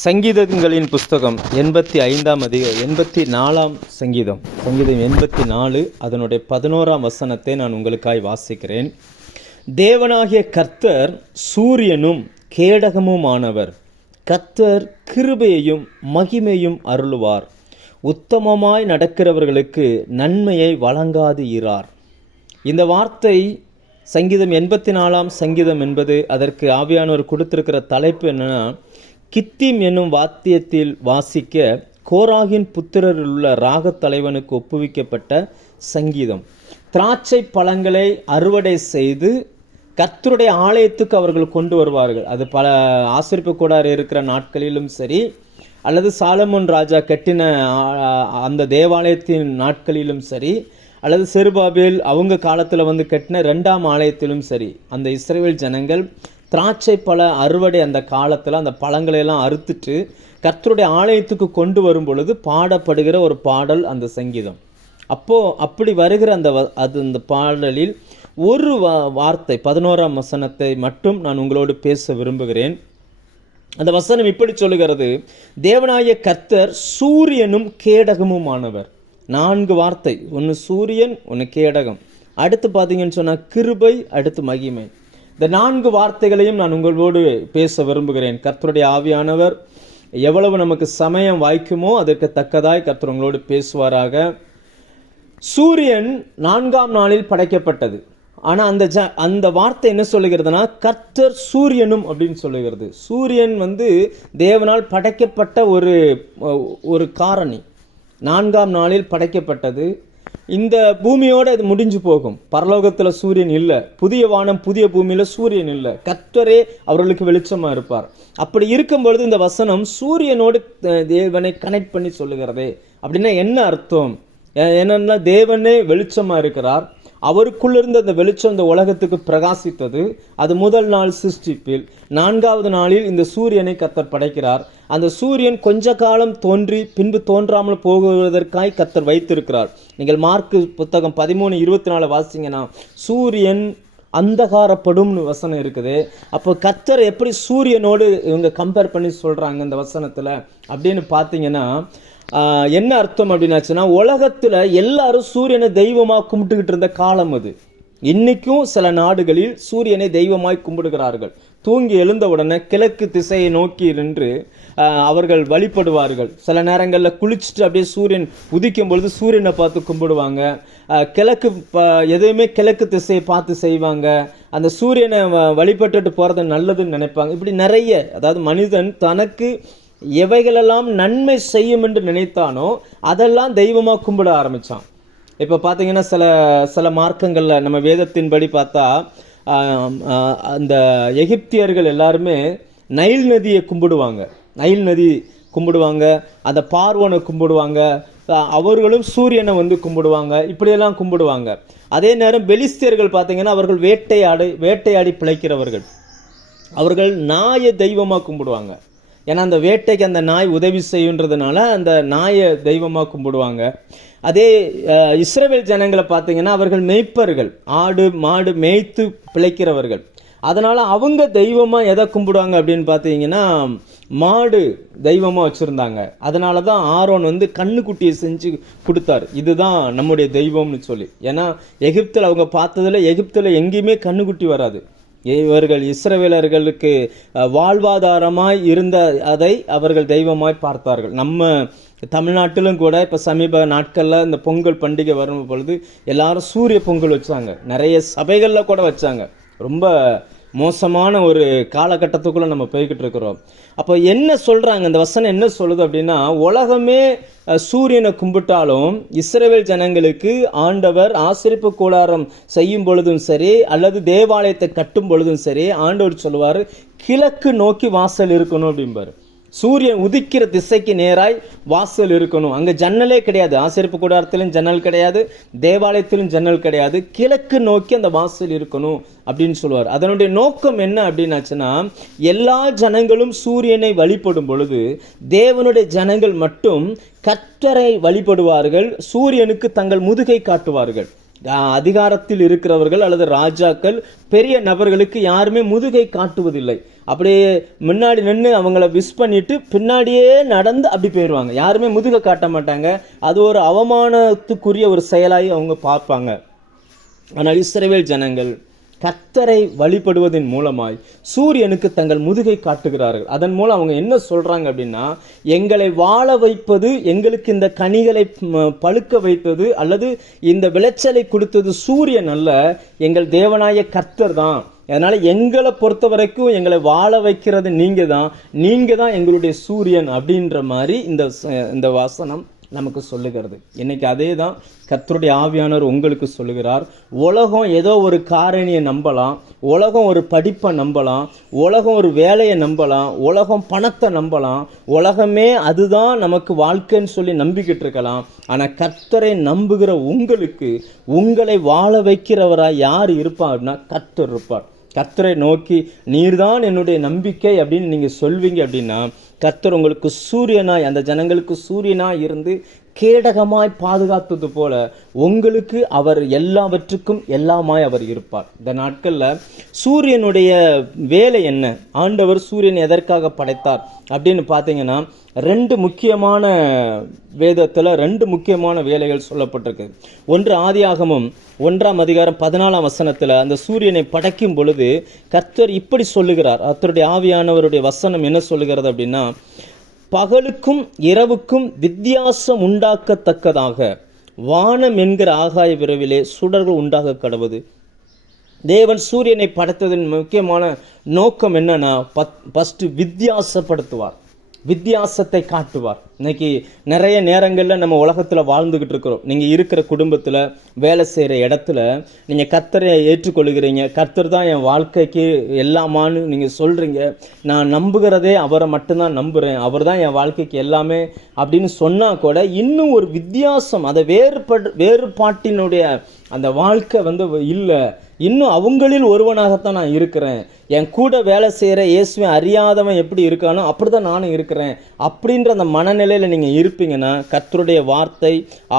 சங்கீதங்களின் புஸ்தகம் 84ஆம் சங்கீதம் 84 அதனுடைய 11ஆம் வசனத்தை நான் உங்களுக்காய் வாசிக்கிறேன். தேவனாகிய கர்த்தர் சூரியனும் கேடகமுமானவர். கர்த்தர் கிருபையையும் மகிமையும் அருளுவார். உத்தமமாய் நடக்கிறவர்களுக்கு நன்மையை வழங்காது இரார். இந்த வார்த்தை சங்கீதம் 84ஆம் சங்கீதம் என்பது, அதற்கு ஆவியானவர் கொடுத்திருக்கிற தலைப்பு என்னன்னா, கித்தீம் என்னும் வாத்தியத்தில் வாசிக்க கோராகின் புத்திரரில் உள்ள ராகத் தலைவனுக்கு ஒப்புவிக்கப்பட்ட சங்கீதம். திராட்சை பழங்களை அறுவடை செய்து கர்த்தருடைய ஆலயத்துக்கு அவர்கள் கொண்டு வருவார்கள். அது பல ஆசரிப்பு கூடார இருக்கிற நாட்களிலும் சரி, அல்லது சாலமோன் ராஜா கட்டின அந்த தேவாலயத்தின் நாட்களிலும் சரி, அல்லது செருபாபேல் அவங்க காலத்தில் வந்து கட்டின 2ஆம் ஆலயத்திலும் சரி, அந்த இஸ்ரவேல் ஜனங்கள் திராட்சை பழ அறுவடை அந்த காலத்தில் அந்த பழங்களையெல்லாம் அறுத்துட்டு கர்த்தருடைய ஆலயத்துக்கு கொண்டு வரும் பொழுது பாடப்படுகிற ஒரு பாடல் அந்த சங்கீதம். அப்படி வருகிற அந்த பாடலில் ஒரு வார்த்தை 11ஆம் வசனத்தை மட்டும் நான் உங்களோடு பேச விரும்புகிறேன். அந்த வசனம் இப்படி சொல்லுகிறது: தேவனாகிய கர்த்தர் சூரியனும் கேடகமுமானவர். 4 வார்த்தை, ஒன்று சூரியன், ஒன்று கேடகம், அடுத்து பார்த்தீங்கன்னு சொன்னால் கிருபை, அடுத்து மகிமை. இந்த 4 வார்த்தைகளையும் நான் உங்களோடு பேச விரும்புகிறேன். கர்த்தருடைய ஆவியானவர் எவ்வளவு நமக்கு சமயம் வாய்க்குமோ அதற்கு தக்கதாய் கர்த்தர் உங்களோடு பேசுவாராக. சூரியன் 4ஆம் நாளில் படைக்கப்பட்டது. ஆனால் அந்த வார்த்தை என்ன சொல்லுகிறதுனா, கர்த்தர் சூரியனும் அப்படின்னு சொல்லுகிறது. சூரியன் வந்து தேவனால் படைக்கப்பட்ட ஒரு காரணி. 4ஆம் நாளில் படைக்கப்பட்டது. இந்த பூமியோடு அது முடிஞ்சு போகும். பரலோகத்தில் சூரியன் இல்லை, புதிய வானம் புதிய பூமியில் சூரியன் இல்லை. கர்த்தரே அவர்களுக்கு வெளிச்சமாக இருப்பார். அப்படி இருக்கும் பொழுது இந்த வசனம் சூரியனோடு தேவனை கனெக்ட் பண்ணி சொல்லுகிறதே. அப்படின்னா என்ன அர்த்தம்? என்னன்னா, தேவனே வெளிச்சமாக இருக்கிறார். அவருக்குள்ளிருந்த அந்த வெளிச்சம் இந்த உலகத்துக்கு பிரகாசித்தது. அது முதல் நாள் சிருஷ்டிப்பில். 4ஆவது நாளில் இந்த சூரியனை கர்த்தர் படைக்கிறார். அந்த சூரியன் கொஞ்ச காலம் தோன்றி பின்பு தோன்றாமல் போகுவதற்காய் கர்த்தர் வைத்திருக்கிறார். நீங்கள் மார்க்கு புத்தகம் 13:24 வாசிங்கன்னா, சூரியன் அந்தகாரப்படும் வசனம் இருக்குது. அப்போ கர்த்தர் எப்படி சூரியனோடு இவங்க கம்பேர் பண்ணி சொல்கிறாங்க இந்த வசனத்தில் அப்படின்னு பார்த்தீங்கன்னா, என்ன அர்த்தம் அப்படின்னாச்சுன்னா, உலகத்தில் எல்லாரும் சூரியனை தெய்வமாக கும்பிட்டுக்கிட்டு இருந்த காலம் அது. இன்றைக்கும் சில நாடுகளில் சூரியனை தெய்வமாய் கும்பிடுகிறார்கள். தூங்கி எழுந்த உடனே கிழக்கு திசையை நோக்கி நின்று அவர்கள் வழிபடுவார்கள். சில நேரங்களில் குளிச்சுட்டு அப்படியே சூரியன் உதிக்கும் பொழுது சூரியனை பார்த்து கும்பிடுவாங்க. எதையுமே கிழக்கு திசையை பார்த்து செய்வாங்க. அந்த சூரியனை வழிபட்டுட்டு போகிறது நல்லதுன்னு நினைப்பாங்க. இப்படி நிறைய, அதாவது மனிதன் தனக்கு எவைகளெல்லாம் நன்மை செய்யும் என்று நினைத்தானோ அதெல்லாம் தெய்வமாக கும்பிட ஆரம்பித்தான். இப்போ பார்த்தீங்கன்னா சில மார்க்கங்களில் நம்ம வேதத்தின்படி பார்த்தா, அந்த எகிப்தியர்கள் எல்லாருமே நைல் நதியை கும்பிடுவாங்க. நைல் நதி கும்பிடுவாங்க, அந்த பார்வோனை கும்பிடுவாங்க, அவர்களும் சூரியனை வந்து கும்பிடுவாங்க. இப்படியெல்லாம் கும்பிடுவாங்க. அதே நேரம் பெலிஸ்தியர்கள் பார்த்தீங்கன்னா, அவர்கள் வேட்டையாடி பிழைக்கிறவர்கள். அவர்கள் நாயை தெய்வமாக கும்பிடுவாங்க. ஏன்னா அந்த வேட்டைக்கு அந்த நாய் உதவி செய்யுன்றதுனால அந்த நாயை தெய்வமாக கும்பிடுவாங்க. அதே இஸ்ரவேல் ஜனங்களை பார்த்தீங்கன்னா, அவர்கள் மேய்ப்பர்கள், ஆடு மாடு மேய்த்து பிழைக்கிறவர்கள். அதனால் அவங்க தெய்வமாக எதை கும்பிடுவாங்க அப்படின்னு பார்த்தீங்கன்னா, மாடு தெய்வமாக வச்சுருந்தாங்க. அதனால தான் ஆரோன் வந்து கண்ணுக்குட்டியை செஞ்சு கொடுத்தார், இதுதான் நம்முடைய தெய்வம்னு சொல்லி. ஏன்னா எகிப்தில் அவங்க பார்த்ததில் எகிப்தில் எங்கேயுமே கண்ணுக்குட்டி வராது. இவர்கள் இஸ்ரவேலர்களுக்கு வாழ்வாதாரமாய் இருந்த அதை அவர்கள் தெய்வமாய் பார்த்தார்கள். நம்ம தமிழ்நாட்டிலும் கூட இப்போ சமீப நாட்களில் இந்த பொங்கல் பண்டிகை வரும் பொழுது எல்லாரும் சூரிய பொங்கல் வச்சாங்க. நிறைய சபைகளில் கூட வச்சாங்க. ரொம்ப மோசமான ஒரு காலகட்டத்துக்குள்ளே நம்ம போய்கிட்டு இருக்கிறோம். அப்போ என்ன சொல்கிறாங்க, இந்த வசனம் என்ன சொல்லுது அப்படின்னா, உலகமே சூரியனை கும்பிட்டாலும் இஸ்ரவேல் ஜனங்களுக்கு ஆண்டவர் ஆசரிப்பு கூடாரம் செய்யும் பொழுதும் சரி, அல்லது தேவாலயத்தை கட்டும் பொழுதும் சரி, ஆண்டவர் சொல்லுவார், கிழக்கு நோக்கி வாசல் இருக்கணும் அப்படிம்பார். சூரியன் உதிக்கிற திசைக்கு நேராய் வாசல் இருக்கணும். அங்கே ஜன்னலே கிடையாது. ஆசரிப்பு கூடாரத்திலும் ஜன்னல் கிடையாது, தேவாலயத்திலும் ஜன்னல் கிடையாது. கிழக்கு நோக்கி அந்த வாசல் இருக்கணும் அப்படின்னு சொல்லுவார். அதனுடைய நோக்கம் என்ன அப்படின்னாச்சுன்னா, எல்லா ஜனங்களும் சூரியனை வழிபடும் பொழுது தேவனுடைய ஜனங்கள் மட்டும் கர்த்தரை வழிபடுவார்கள், சூரியனுக்கு தங்கள் முதுகை காட்டுவார்கள். அதிகாரத்தில் இருக்கிறவர்கள் அல்லது ராஜாக்கள் பெரிய நபர்களுக்கு யாருமே முதுகை காட்டுவதில்லை. அப்படியே முன்னாடி நின்று அவங்கள விஷ் பண்ணிட்டு பின்னாடியே நடந்து அப்படி போயிடுவாங்க. யாருமே முதுகை காட்ட மாட்டாங்க. அது ஒரு அவமானத்துக்குரிய ஒரு செயலாகி அவங்க பார்ப்பாங்க. ஆனால் இஸ்ரவேல் ஜனங்கள் கர்த்தரை வழிபடுவதன் மூலமாய் சூரியனுக்கு தங்கள் முதுகை காட்டுகிறார்கள். அதன் மூலம் அவங்க என்ன சொல்றாங்க அப்படின்னா, எங்களை வாழ வைப்பது, எங்களுக்கு இந்த கனிகளை பழுக்க வைத்தது அல்லது இந்த விளைச்சலை கொடுத்தது சூரியன் அல்ல, எங்கள் தேவனாய கர்த்தர் தான். அதனால எங்களை பொறுத்த வரைக்கும் எங்களை வாழ வைக்கிறது நீங்க தான் எங்களுடைய சூரியன் அப்படின்ற மாதிரி இந்த வசனம் நமக்கு சொல்லுகிறது. இன்னைக்கு அதே தான் கர்த்தருடைய ஆவியானவர் உங்களுக்கு சொல்லுகிறார். உலகம் ஏதோ ஒரு காரணியை நம்பலாம், உலகம் ஒரு படிப்பை நம்பலாம், உலகம் ஒரு வேலையை நம்பலாம், உலகம் பணத்தை நம்பலாம், உலகமே அதுதான் நமக்கு வாழ்க்கைன்னு சொல்லி நம்பிக்கிட்டு இருக்கலாம். ஆனால் கர்த்தரை நம்புகிற உங்களுக்கு, உங்களை வாழ வைக்கிறவராக யார் இருப்பார் அப்படின்னா கர்த்தர் இருப்பார். கர்த்தரை நோக்கி நீர்தான் என்னுடைய நம்பிக்கை அப்படின்னு நீங்கள் சொல்வீங்க அப்படின்னா, கர்த்தர் உங்களுக்கு சூரியனாய், அந்த ஜனங்களுக்கு சூரியனாய் இருந்து கேடகமாய் பாதுகாத்தது போல உங்களுக்கு அவர் எல்லாவற்றுக்கும் எல்லாமாய் அவர் இருப்பார். இந்த நாட்களில் சூரியனுடைய வேலை என்ன, ஆண்டவர் சூரியன் எதற்காக படைத்தார் அப்படின்னு பார்த்தீங்கன்னா, வேதத்தில் ரெண்டு முக்கியமான வேலைகள் சொல்லப்பட்டிருக்கு. ஒன்று ஆதியாகமம் 1:14 அந்த சூரியனை படைக்கும் பொழுது கர்த்தர் இப்படி சொல்லுகிறார். கர்த்தருடைய ஆவியானவருடைய வசனம் என்ன சொல்லுகிறது அப்படின்னா, பகலுக்கும் இரவுக்கும் வித்தியாசம் உண்டாக்கத்தக்கதாக வானம் என்கிற ஆகாய விரைவிலே சுடர்கள் உண்டாக கடவுது. தேவன் சூரியனை படைத்ததின் முக்கியமான நோக்கம் என்னன்னா, ஃபஸ்ட்டு வித்தியாசப்படுத்துவார், வித்தியாசத்தை காட்டுவார். இன்னைக்கு நிறைய நேரங்களில் நம்ம உலகத்தில் வாழ்ந்துக்கிட்டு இருக்கிறோம். நீங்கள் இருக்கிற குடும்பத்தில், வேலை செய்கிற இடத்துல நீங்கள் கர்த்தரை ஏற்றுக்கொள்கிறீங்க, கர்த்தர் தான் என் வாழ்க்கைக்கு எல்லாமான்னு நீங்கள் சொல்கிறீங்க. நான் நம்புகிறதே அவரை மட்டும்தான் நம்புகிறேன், அவர் தான் என் வாழ்க்கைக்கு எல்லாமே அப்படின்னு சொன்னால் கூட இன்னும் ஒரு வித்தியாசம், அதை வேறுபாட்டினுடைய அந்த வாழ்க்கை இல்லை. இன்னும் அவங்களில் ஒருவனாகத்தான் நான் இருக்கிறேன். என் கூட வேலை செய்கிற இயேசுவை அறியாதவன் எப்படி இருக்கானோ அப்படி தான் நானும் இருக்கிறேன் அப்படின்ற அந்த மனநிலையில் நீங்கள் இருப்பீங்கன்னா, கர்த்தருடைய வார்த்தை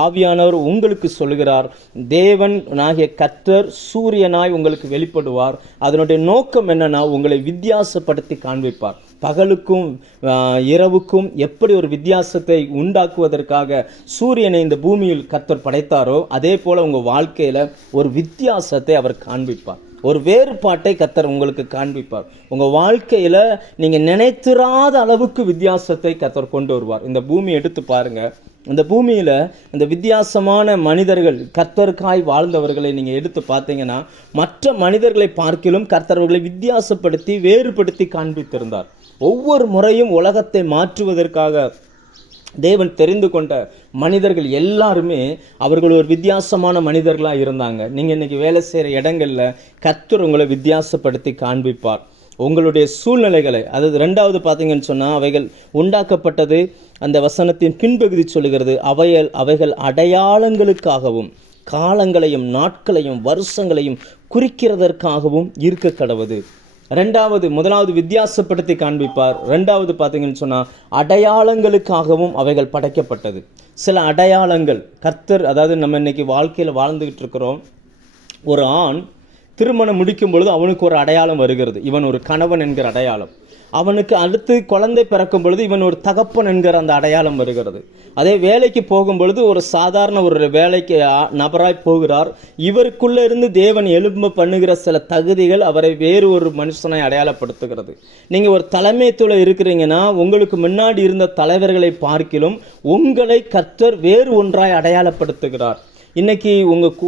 ஆவியானவர் உங்களுக்கு சொல்கிறார், தேவன் ஆகிய கர்த்தர் சூரியனாய் உங்களுக்கு வெளிப்படுவார். அதனுடைய நோக்கம் என்னன்னா, உங்களை வித்தியாசப்படுத்தி காண்பிப்பார். பகலுக்கும் இரவுக்கும் எப்படி ஒரு வித்தியாசத்தை உண்டாக்குவதற்காக சூரியனை இந்த பூமியில் கர்த்தர் படைத்தாரோ, அதே போல் உங்கள் வாழ்க்கையில் ஒரு வித்தியாசத்தை அவர் காண்பிப்பார், ஒரு வேறுபாட்டை கர்த்தர் உங்களுக்கு காண்பிப்பார். உங்கள் வாழ்க்கையில் நீங்கள் நினைத்திராத அளவுக்கு வித்தியாசத்தை கர்த்தர் கொண்டு வருவார். இந்த பூமி எடுத்து பாருங்கள். இந்த பூமியில் இந்த வித்தியாசமான மனிதர்கள், கர்த்தருக்காய் வாழ்ந்தவர்களை நீங்கள் எடுத்து பார்த்தீங்கன்னா, மற்ற மனிதர்களை பார்க்கிலும் கர்த்தர்களை வித்தியாசப்படுத்தி வேறுபடுத்தி காண்பித்திருந்தார். ஒவ்வொரு முறையும் உலகத்தை மாற்றுவதற்காக தேவன் தெரிந்து கொண்ட மனிதர்கள் எல்லாருமே அவர்கள் ஒரு வித்தியாசமான மனிதர்களாக இருந்தாங்க. நீங்கள் இன்றைக்கி வேலை செய்கிற இடங்களில் கர்த்தர் உங்களை வித்தியாசப்படுத்தி காண்பிப்பார். உங்களுடைய சூழ்நிலைகளை, அதாவது ரெண்டாவது பார்த்தீங்கன்னு சொன்னால், அவைகள் உண்டாக்கப்பட்டது, அந்த வசனத்தின் பின்பகுதி சொல்லுகிறது, அவைகள் அடையாளங்களுக்காகவும் காலங்களையும் நாட்களையும் வருஷங்களையும் குறிக்கிறதற்காகவும் இருக்க கடவுது. முதலாவது வித்தியாசப்படுத்தி காண்பிப்பார். ரெண்டாவது பார்த்தீங்கன்னு சொன்னால் அடையாளங்களுக்காகவும் அவைகள் படைக்கப்பட்டது. சில அடையாளங்கள் கர்த்தர், அதாவது நம்ம இன்னைக்கு வாழ்க்கையில் வாழ்ந்துக்கிட்டு இருக்கிறோம். ஒரு ஆண் திருமணம் முடிக்கும் பொழுது அவனுக்கு ஒரு அடையாளம் வருகிறது, இவன் ஒரு கணவன் என்கிற அடையாளம். அவனுக்கு அடுத்து குழந்தை பிறக்கும் பொழுது இவன் ஒரு தகப்பன் என்கிற அந்த அடையாளம் வருகிறது. அதே வேலைக்கு போகும் பொழுது ஒரு சாதாரண ஒரு வேலைக்கு நபராய் போகிறார். இவருக்குள்ளே இருந்து தேவன் எழும்ப பண்ணுகிற சில தகுதிகள் அவரை வேறு ஒரு மனுஷனாய் அடையாளப்படுத்துகிறது. நீங்கள் ஒரு தலைமைத்துவ இருக்கிறீங்கன்னா, உங்களுக்கு முன்னாடி இருந்த தலைவர்களை பார்க்கிலும் உங்களை கர்த்தர் வேறு ஒன்றாய் அடையாளப்படுத்துகிறார். இன்றைக்கி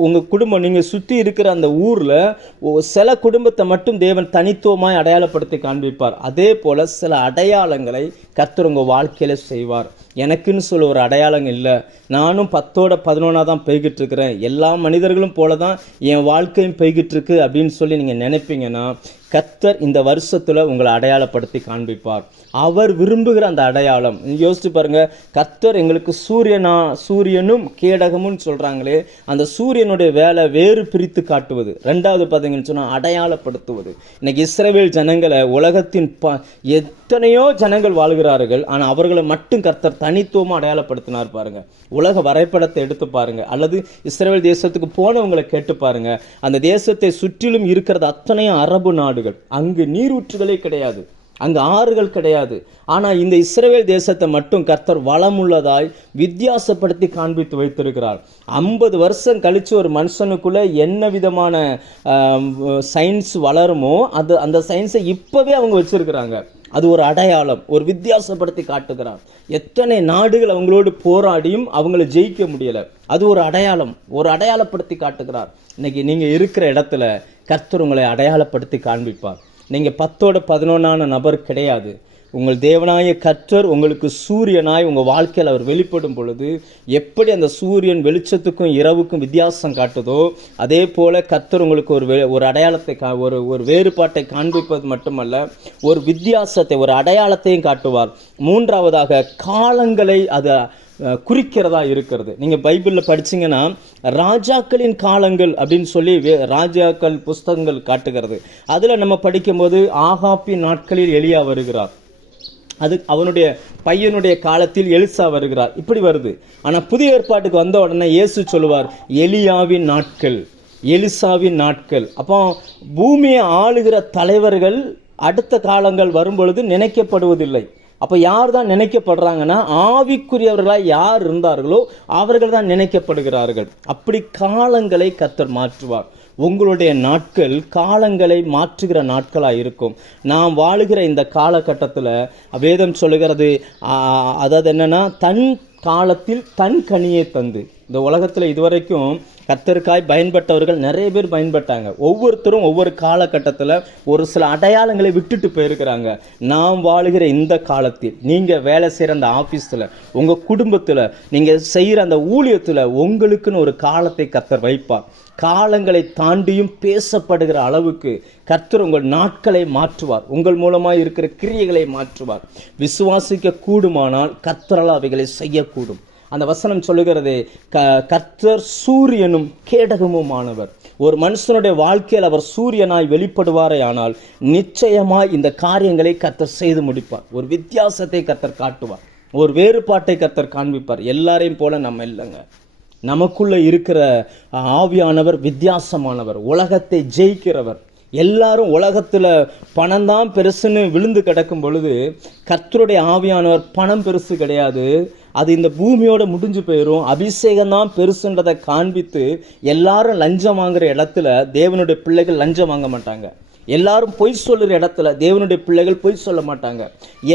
உங்கள் குடும்பம், நீங்கள் சுற்றி இருக்கிற அந்த ஊரில் சில குடும்பத்தை மட்டும் தேவன் தனித்துவமாய் அடையாளப்படுத்தி காண்பிப்பார். அதே போல் சில அடையாளங்களை கர்த்தர் உங்கள் வாழ்க்கையில் செய்வார். எனக்குன்னு சொல்ல ஒரு அடையாளம் இல்லை, நானும் 10-11 தான் போய்கிட்டு இருக்கிறேன், எல்லா மனிதர்களும் போல தான் என் வாழ்க்கையும் போய்கிட்டு இருக்கு அப்படின்னு சொல்லி நீங்கள் நினைப்பீங்கன்னா, கர்த்தர் இந்த வருஷத்தில் உங்களை அடையாளப்படுத்தி காண்பிப்பார். அவர் விரும்புகிற அந்த அடையாளம் யோசிச்சு பாருங்க. கர்த்தர் எங்களுக்கு சூரியனும் கேடகமும் சொல்றாங்களே, அந்த சூரியனுடைய வேலை வேறு பிரித்து காட்டுவது. ரெண்டாவது பார்த்தீங்கன்னு சொன்னால் அடையாளப்படுத்துவது. இன்னைக்கு இஸ்ரவேல் ஜனங்களை உலகத்தின் எத்தனையோ ஜனங்கள் வாழ்கிறார்கள், ஆனால் அவர்களை மட்டும் கர்த்தர் தனித்துவமாக அடையாளப்படுத்தினார் பாருங்க. உலக வரைபடத்தை எடுத்து பாருங்க, அல்லது இஸ்ரவேல் தேசத்துக்கு போனவங்களை கேட்டு பாருங்க. அந்த தேசத்தை சுற்றிலும் இருக்கிறது அத்தனையும் அரபு நாடுகள். அங்கு நீரூற்றுகளே கிடையாது, அங்கு ஆறுகள் கிடையாது. ஆனால் இந்த இஸ்ரவேல் தேசத்தை மட்டும் கர்த்தர் வளமுள்ளதாய் வித்தியாசப்படுத்தி காண்பித்து வைத்திருக்கிறார். 50 வருஷம் கழித்து ஒரு மனுஷனுக்குள்ளே என்ன விதமான சயின்ஸ் வளருமோ அந்த சயின்ஸை இப்போவே அவங்க வச்சிருக்கிறாங்க. அது ஒரு அடையாளம், ஒரு வித்தியாசப்படுத்தி காட்டுகிறார். எத்தனை நாடுகள் அவங்களோடு போராடியும் அவங்கள ஜெயிக்க முடியலை. அது ஒரு அடையாளம், ஒரு அடையாளப்படுத்தி காட்டுகிறார். இன்னைக்கு நீங்கள் இருக்கிற இடத்துல கர்த்தர் உங்களை அடையாளப்படுத்தி காண்பிப்பார். நீங்கள் 10-11 நபர் கிடையாது. உங்கள் தேவனாய கர்த்தர் உங்களுக்கு சூரியனாய் உங்கள் வாழ்க்கையில் அவர் வெளிப்படும் பொழுது எப்படி அந்த சூரியன் வெளிச்சத்துக்கும் இரவுக்கும் வித்தியாசம் காட்டுதோ, அதே போல் கர்த்தர் உங்களுக்கு ஒரு அடையாளத்தை ஒரு வேறுபாட்டை காண்பிப்பது மட்டுமல்ல, ஒரு வித்தியாசத்தை, ஒரு அடையாளத்தையும் காட்டுவார். மூன்றாவதாக காலங்களை அது குறிக்கிறதா இருக்கிறது. நீங்கள் பைபிளில் படிச்சிங்கன்னா ராஜாக்களின் காலங்கள் அப்படின்னு சொல்லி ராஜாக்கள் புஸ்தகங்கள் காட்டுகிறது. அதில் நம்ம படிக்கும்போது ஆகாப்பின் நாட்களில் எலியா வருகிறார், அது அவனுடைய பையனுடைய காலத்தில் எலிசா வருகிறார், இப்படி வருது. ஆனால் புதிய ஏற்பாட்டுக்கு வந்த உடனே இயேசு சொல்லுவார் எலியாவின் நாட்கள், எலிசாவின் நாட்கள். அப்போ பூமியை ஆளுகிற தலைவர்கள் அடுத்த காலங்கள் வரும்பொழுது நினைக்கப்படுவதில்லை. அப்போ யார் தான் நினைக்கப்படுறாங்கன்னா, ஆவிக்குரியவர்களாக யார் இருந்தார்களோ அவர்கள் தான் நினைக்கப்படுகிறார்கள். அப்படி காலங்களை கர்த்தர் மாற்றுவார். உங்களுடைய நாட்கள் காலங்களை மாற்றுகிற நாட்களாக இருக்கும். நாம் வாழுகிற இந்த காலகட்டத்தில் வேதம் சொல்லுகிறது, அதாவது என்னன்னா, தன் காலத்தில் தன் கனியை தந்து. இந்த உலகத்தில் இதுவரைக்கும் கர்த்தருக்காய் பயன்பட்டவர்கள் நிறைய பேர் பயன்பட்டாங்க. ஒவ்வொருத்தரும் ஒவ்வொரு காலகட்டத்தில் ஒரு சில அடையாளங்களை விட்டுட்டு போயிருக்கிறாங்க. நாம் வாழுகிற இந்த காலத்தில் நீங்கள் வேலை செய்கிற அந்த ஆஃபீஸில், உங்கள் குடும்பத்தில், நீங்கள் செய்கிற அந்த ஊழியத்தில் உங்களுக்குன்னு ஒரு காலத்தை கர்த்தர் வைப்பார். காலங்களை தாண்டியும் பேசப்படுகிற அளவுக்கு கர்த்தர் உங்கள் நாட்களை மாற்றுவார். உங்கள் மூலமாக இருக்கிற கிரியைகளை மாற்றுவார். விசுவாசிக்க கூடுமானால் கர்த்தரால் அவைகளை செய்யக்கூடும். அந்த வசனம் சொல்லுகிறது, கர்த்தர் சூரியனும் கேடகமுமானவர். ஒரு மனுஷனுடைய வாழ்க்கையில் அவர் சூரியனாய் வெளிப்படுவாரே ஆனால் நிச்சயமாய் இந்த காரியங்களை கர்த்தர் செய்து முடிப்பார். ஒரு வித்தியாசத்தை கர்த்தர் காட்டுவார், ஒரு வேறுபாட்டை கர்த்தர் காண்பிப்பார். எல்லாரையும் போல நம்ம இல்லைங்க. நமக்குள்ள இருக்கிற ஆவியானவர் வித்தியாசமானவர், உலகத்தை ஜெயிக்கிறவர். எல்லாரும் உலகத்தில் பணம் தான் பெருசுன்னு விழுந்து கிடக்கும் பொழுது கர்த்தருடைய ஆவியானவர் பணம் பெருசு கிடையாது, அது இந்த பூமியோட முடிஞ்சு போயிடும், அபிஷேகம் தான் பெருசுன்றதை காண்பித்து எல்லாரும் லஞ்சம் வாங்குற இடத்துல தேவனுடைய பிள்ளைகள் லஞ்சம் வாங்க மாட்டாங்க. எல்லாரும் பொய் சொல்லுற இடத்துல தேவனுடைய பிள்ளைகள் பொய் சொல்ல மாட்டாங்க.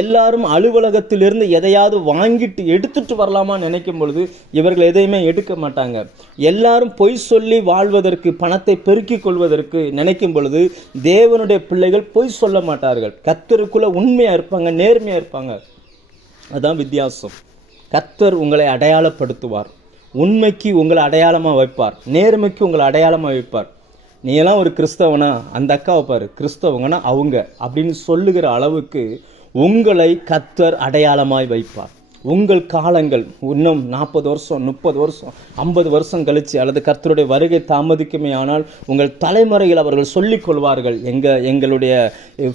எல்லாரும் அலுவலகத்திலிருந்து எதையாவது வாங்கிட்டு எடுத்துட்டு வரலாமா நினைக்கும் பொழுது இவர்கள் எதையுமே எடுக்க மாட்டாங்க. எல்லாரும் பொய் சொல்லி வாழ்வதற்கு, பணத்தை பெருக்கிக் கொள்வதற்கு நினைக்கும் பொழுது தேவனுடைய பிள்ளைகள் பொய் சொல்ல மாட்டார்கள். கர்த்தருக்குள்ள உண்மையா இருப்பாங்க, நேர்மையா இருப்பாங்க. அதான் வித்தியாசம். கர்த்தர் உங்களை அடையாளப்படுத்துவார். உண்மைக்கு உங்களை அடையாளமாக வைப்பார், நேர்மைக்கு உங்களை அடையாளமாக வைப்பார். நீ எல்லாம் ஒரு கிறிஸ்தவனா, அந்த அக்காவை பாரு, கிறிஸ்தவங்கன்னா அவங்க அப்படின்னு சொல்லுகிற அளவுக்கு உங்களை கர்த்தர் அடையாளமாய் வைப்பார். உங்கள் காலங்கள் இன்னும் 40 வருஷம், 30 வருஷம், 50 வருஷம் கழிச்சு அல்லது கர்த்தருடைய வருகை தாமதிக்குமே ஆனால் உங்கள் தலைமுறையில் அவர்கள் சொல்லிக் கொள்வார்கள், எங்களுடைய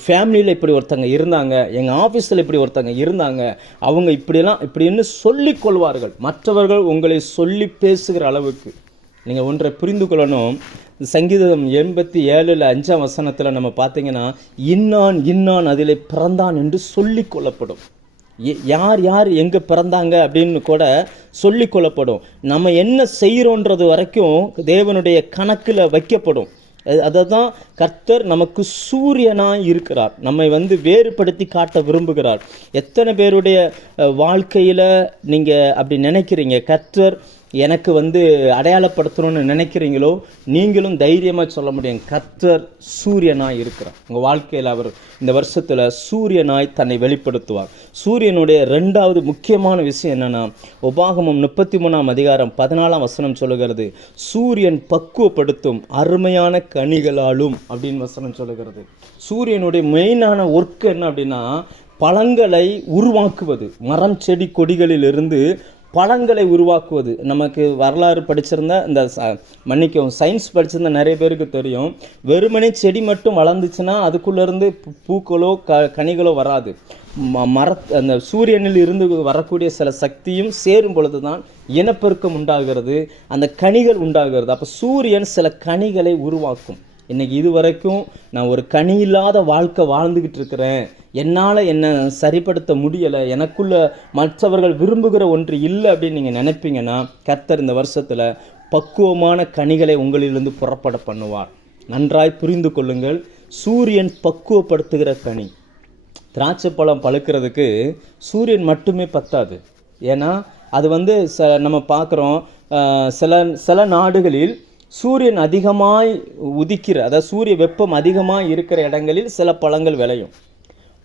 ஃபேமிலியில் இப்படி ஒருத்தங்க இருந்தாங்க, எங்கள் ஆஃபீஸில் இப்படி ஒருத்தங்க இருந்தாங்க, அவங்க இப்படின்னு சொல்லிக் கொள்வார்கள். மற்றவர்கள் உங்களை சொல்லி பேசுகிற அளவுக்கு. நீங்கள் ஒன்றை புரிந்து கொள்ளணும். சங்கீதம் 87:5 நம்ம பார்த்தீங்கன்னா, இன்னான் அதில் பிறந்தான் என்று சொல்லிக் கொள்ளப்படும். யார் யார் எங்கே பிறந்தாங்க அப்படின்னு கூட சொல்லிக் கொள்ளப்படும். நம்ம என்ன செய்கிறோன்றது வரைக்கும் தேவனுடைய கணக்கில் வைக்கப்படும். அதை தான் கர்த்தர் நமக்கு சூரியனாய் இருக்கிறார். நம்மை வேறுபடுத்தி காட்ட விரும்புகிறார். எத்தனை பேருடைய வாழ்க்கையில் நீங்கள் அப்படி நினைக்கிறீங்க? கர்த்தர் எனக்கு அடையாளப்படுத்தணும்னு நினைக்கிறீங்களோ, நீங்களும் தைரியமாக சொல்ல முடியும், கர்த்தர் சூரியனாய் இருக்கிறார். உங்கள் வாழ்க்கையில் அவர் இந்த வருஷத்தில் சூரியனாய் தன்னை வெளிப்படுத்துவார். சூரியனுடைய 2வது முக்கியமான விஷயம் என்னென்னா, உபாகமம் 33:14 சொல்லுகிறது, சூரியன் பக்குவப்படுத்தும் அருமையான கனிகளாலும் அப்படின்னு வசனம் சொல்லுகிறது. சூரியனுடைய மெயினான ஒர்க் என்ன அப்படின்னா, பழங்களை உருவாக்குவது. மரம் செடி கொடிகளிலிருந்து பழங்களை உருவாக்குவது. நமக்கு வரலாறு படிச்சிருந்தா இந்த சயின்ஸ் படிச்சிருந்த நிறைய பேருக்கு தெரியும், வெறுமனே செடி மட்டும் வளர்ந்துச்சுன்னா அதுக்குள்ளேருந்து பூக்களோ கனிகளோ வராது. அந்த சூரியனில் இருந்து வரக்கூடிய சில சக்தியும் சேரும் பொழுது தான் இனப்பெருக்கம் உண்டாகிறது, அந்த கனிகள் உண்டாகிறது. அப்போ சூரியன் சில கனிகளை உருவாக்கும். இன்றைக்கி இது வரைக்கும் நான் ஒரு கனி இல்லாத வாழ்க்கை வாழ்ந்துக்கிட்டு இருக்கிறேன், என்னால் என்னை சரிப்படுத்த முடியலை, எனக்குள்ள மற்றவர்கள் விரும்புகிற ஒன்று இல்லை அப்படின்னு நீங்கள் நினைப்பீங்கன்னா, கர்த்தர் இந்த வருஷத்தில் பக்குவமான கனிகளை உங்களிலிருந்து புறப்பட பண்ணுவார். நன்றாய் புரிந்து கொள்ளுங்கள், சூரியன் பக்குவப்படுத்துகிற கனி. திராட்சை பழம் பழுக்கிறதுக்கு சூரியன் மட்டுமே பத்தாது. ஏன்னா அது நம்ம பார்க்குறோம், சில நாடுகளில் சூரியன் அதிகமாய் உதிக்கிற, அதாவது சூரிய வெப்பம் அதிகமாக இருக்கிற இடங்களில் சில பழங்கள் விளையும்,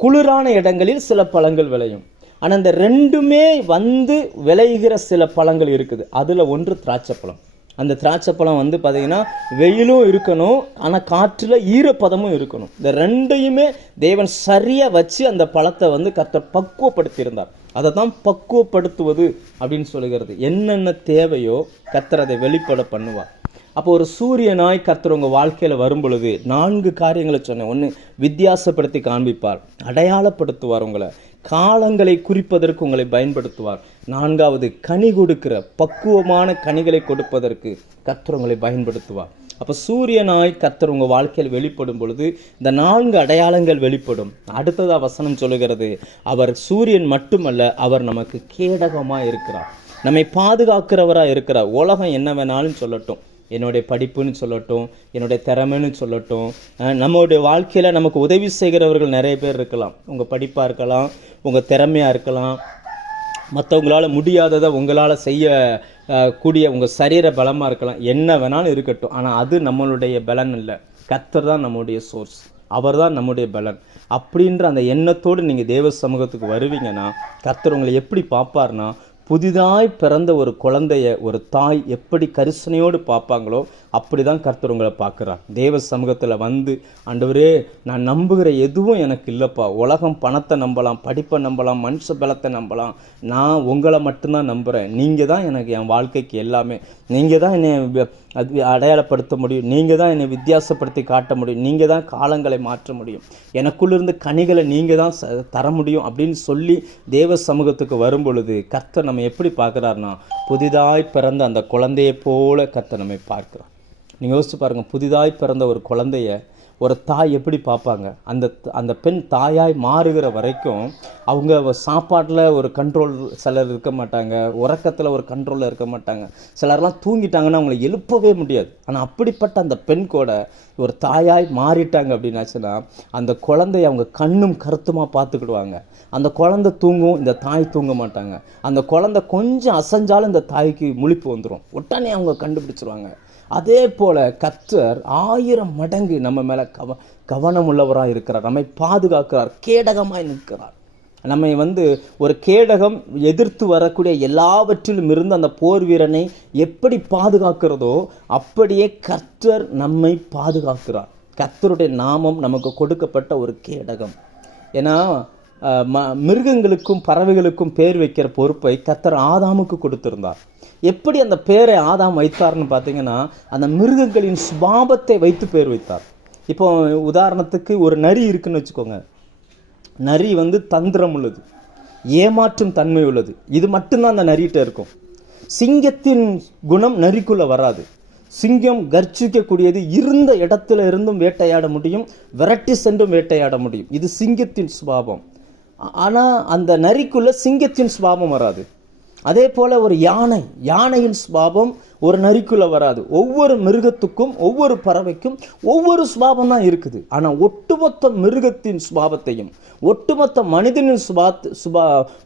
குளிரான இடங்களில் சில பழங்கள் விளையும். ஆனால் இந்த ரெண்டுமே விளைகிற சில பழங்கள் இருக்குது. அதில் ஒன்று திராட்சை பழம். அந்த திராட்சை பழம் பார்த்திங்கன்னா வெயிலும் இருக்கணும், ஆனால் காற்றில் ஈரப்பதமும் இருக்கணும். இந்த ரெண்டையுமே தேவன் சரியாக வச்சு அந்த பழத்தை கர்த்தர் பக்குவப்படுத்தியிருந்தார். அதை தான் பக்குவப்படுத்துவது அப்படின்னு சொல்லுகிறது. என்னென்ன தேவையோ கர்த்தர் அதை வெளிப்பட பண்ணுவார். அப்போ ஒரு சூரியனாய் கர்த்தர் உங்கள் வாழ்க்கையில் வரும் பொழுது 4 காரியங்களை சொன்னேன். 1, வித்தியாசப்படுத்தி காண்பிப்பார், அடையாளப்படுத்துவார், உங்களை காலங்களை குறிப்பதற்கு உங்களை பயன்படுத்துவார். 4வது, கனி கொடுக்கிற பக்குவமான கனிகளை கொடுப்பதற்கு கர்த்தர் உங்களை பயன்படுத்துவார். அப்போ சூரியனாய் கர்த்தர் உங்கள் வாழ்க்கையில் வெளிப்படும் பொழுது இந்த 4 அடையாளங்கள் வெளிப்படும். அடுத்ததாக வசனம் சொல்லுகிறது, அவர் சூரியன் மட்டுமல்ல, அவர் நமக்கு கேடகமாக இருக்கிறார், நம்மை பாதுகாக்கிறவராக இருக்கிறார். உலகம் என்ன வேணாலும் சொல்லட்டும், என்னுடைய படிப்புன்னு சொல்லட்டும், என்னுடைய திறமைன்னு சொல்லட்டும், நம்மளுடைய வாழ்க்கையில் நமக்கு உதவி செய்கிறவர்கள் நிறைய பேர் இருக்கலாம். உங்கள் படிப்பாக இருக்கலாம், உங்கள் திறமையாக இருக்கலாம், மற்றவங்களால் முடியாததை உங்களால் செய்ய கூடிய உங்கள் சரீர பலமாக இருக்கலாம், என்ன வேணாலும் இருக்கட்டும். ஆனால் அது நம்மளுடைய பலன் இல்லை, கர்த்தர் தான் நம்முடைய சோர்ஸ், அவர் தான் நம்முடைய பலன். அப்படின்ற அந்த எண்ணத்தோடு நீங்கள் தேவ சமூகத்துக்கு வருவீங்கன்னா கர்த்தர் உங்களை எப்படி பார்ப்பார்னா, புதிதாய் பிறந்த ஒரு குழந்தைய ஒரு தாய் எப்படி கரிசனையோடு பார்ப்பாங்களோ அப்படி தான் கர்த்தர் உங்களை பார்க்குறார். தேவ சமூகத்தில் ஆண்டவரே, நான் நம்புகிற எதுவும் எனக்கு இல்லைப்பா, உலகம் பணத்தை நம்பலாம், படிப்பை நம்பலாம், மனுஷ பலத்தை நம்பலாம், நான் உங்களை மட்டும்தான் நம்புகிறேன், நீங்கள் தான் எனக்கு என் வாழ்க்கைக்கு எல்லாமே, நீங்கள் தான் என்னை அடையாளப்படுத்த முடியும், நீங்கள் தான் என்னை வித்தியாசப்படுத்தி காட்ட முடியும், நீங்கள் தான் காலங்களை மாற்ற முடியும், எனக்குள்ளிருந்து கனிகளை நீங்கள் தான் தர முடியும் அப்படின்னு சொல்லி தேவ சமூகத்துக்கு வரும் பொழுது கர்த்தர் நம்ம எப்படி பார்க்குறாருனா, புதிதாய் பிறந்த அந்த குழந்தையை போல கர்த்தர் நம்மை பார்க்குறார். நீங்கள் யோசிச்சு பாருங்கள், புதிதாய் பிறந்த ஒரு குழந்தைய ஒரு தாய் எப்படி பார்ப்பாங்க? அந்த பெண் தாயாய் மாறுகிற வரைக்கும் அவங்க சாப்பாட்டில் ஒரு கண்ட்ரோல் சிலர் இருக்க மாட்டாங்க, உறக்கத்தில் ஒரு கண்ட்ரோலில் இருக்க மாட்டாங்க, சிலர்லாம் தூங்கிட்டாங்கன்னா அவங்கள எழுப்பவே முடியாது. ஆனால் அப்படிப்பட்ட அந்த பெண் கூட ஒரு தாயாய் மாறிட்டாங்க அப்படின்னாச்சுன்னா அந்த குழந்தைய அவங்க கண்ணும் கருத்துமாக பார்த்துக்கிடுவாங்க. அந்த குழந்தை தூங்கும், இந்த தாய் தூங்க மாட்டாங்க. அந்த குழந்தை கொஞ்சம் அசைஞ்சாலும் இந்த தாய்க்கு முழிப்பு வந்துடும், உடனே அவங்க கண்டுபிடிச்சிருவாங்க. அதே போல் கர்த்தர் 1000 மடங்கு நம்ம மேலே கவனம் உள்ளவராக இருக்கிறார், நம்மை பாதுகாக்கிறார், கேடகமாய் நிற்கிறார். நம்மை ஒரு கேடகம் எதிர்த்து வரக்கூடிய எல்லாவற்றிலும் இருந்து அந்த போர் வீரனை எப்படி பாதுகாக்கிறதோ அப்படியே கர்த்தர் நம்மை பாதுகாக்கிறார். கர்த்தருடைய நாமம் நமக்கு கொடுக்கப்பட்ட ஒரு கேடகம். ஏன்னா மிருகங்களுக்கும் பறவைகளுக்கும் பேர் வைக்கிற பொறுப்பை கர்த்தர் ஆதாமுக்கு கொடுத்திருந்தார். எப்படி அந்த பேரை ஆதாம் வைத்தார்னு பார்த்தீங்கன்னா, அந்த மிருகங்களின் சுபாவத்தை வைத்து பேர் வைத்தார். இப்போ உதாரணத்துக்கு ஒரு நரி இருக்குன்னு வச்சுக்கோங்க. நரி தந்திரம் உள்ளது, ஏமாற்றும் தன்மை உள்ளது. இது மட்டும்தான் அந்த நரிகிட்ட இருக்கும். சிங்கத்தின் குணம் நரிக்குள்ளே வராது. சிங்கம் கர்ச்சிக்கக்கூடியது, இருந்த இடத்துல இருந்தும் வேட்டையாட முடியும், விரட்டி சென்றும் வேட்டையாட முடியும். இது சிங்கத்தின் சுபாவம். ஆனால் அந்த நரிக்குள்ளே சிங்கத்தின் சுபாவம் வராது. அதே போல் ஒரு யானையின் சுபாவம் ஒரு நரிக்குள்ளே வராது. ஒவ்வொரு மிருகத்துக்கும் ஒவ்வொரு பறவைக்கும் ஒவ்வொரு சுபாவம் தான் இருக்குது. ஆனால் ஒட்டுமொத்த மிருகத்தின் சுபாவத்தையும் ஒட்டுமொத்த மனிதனின்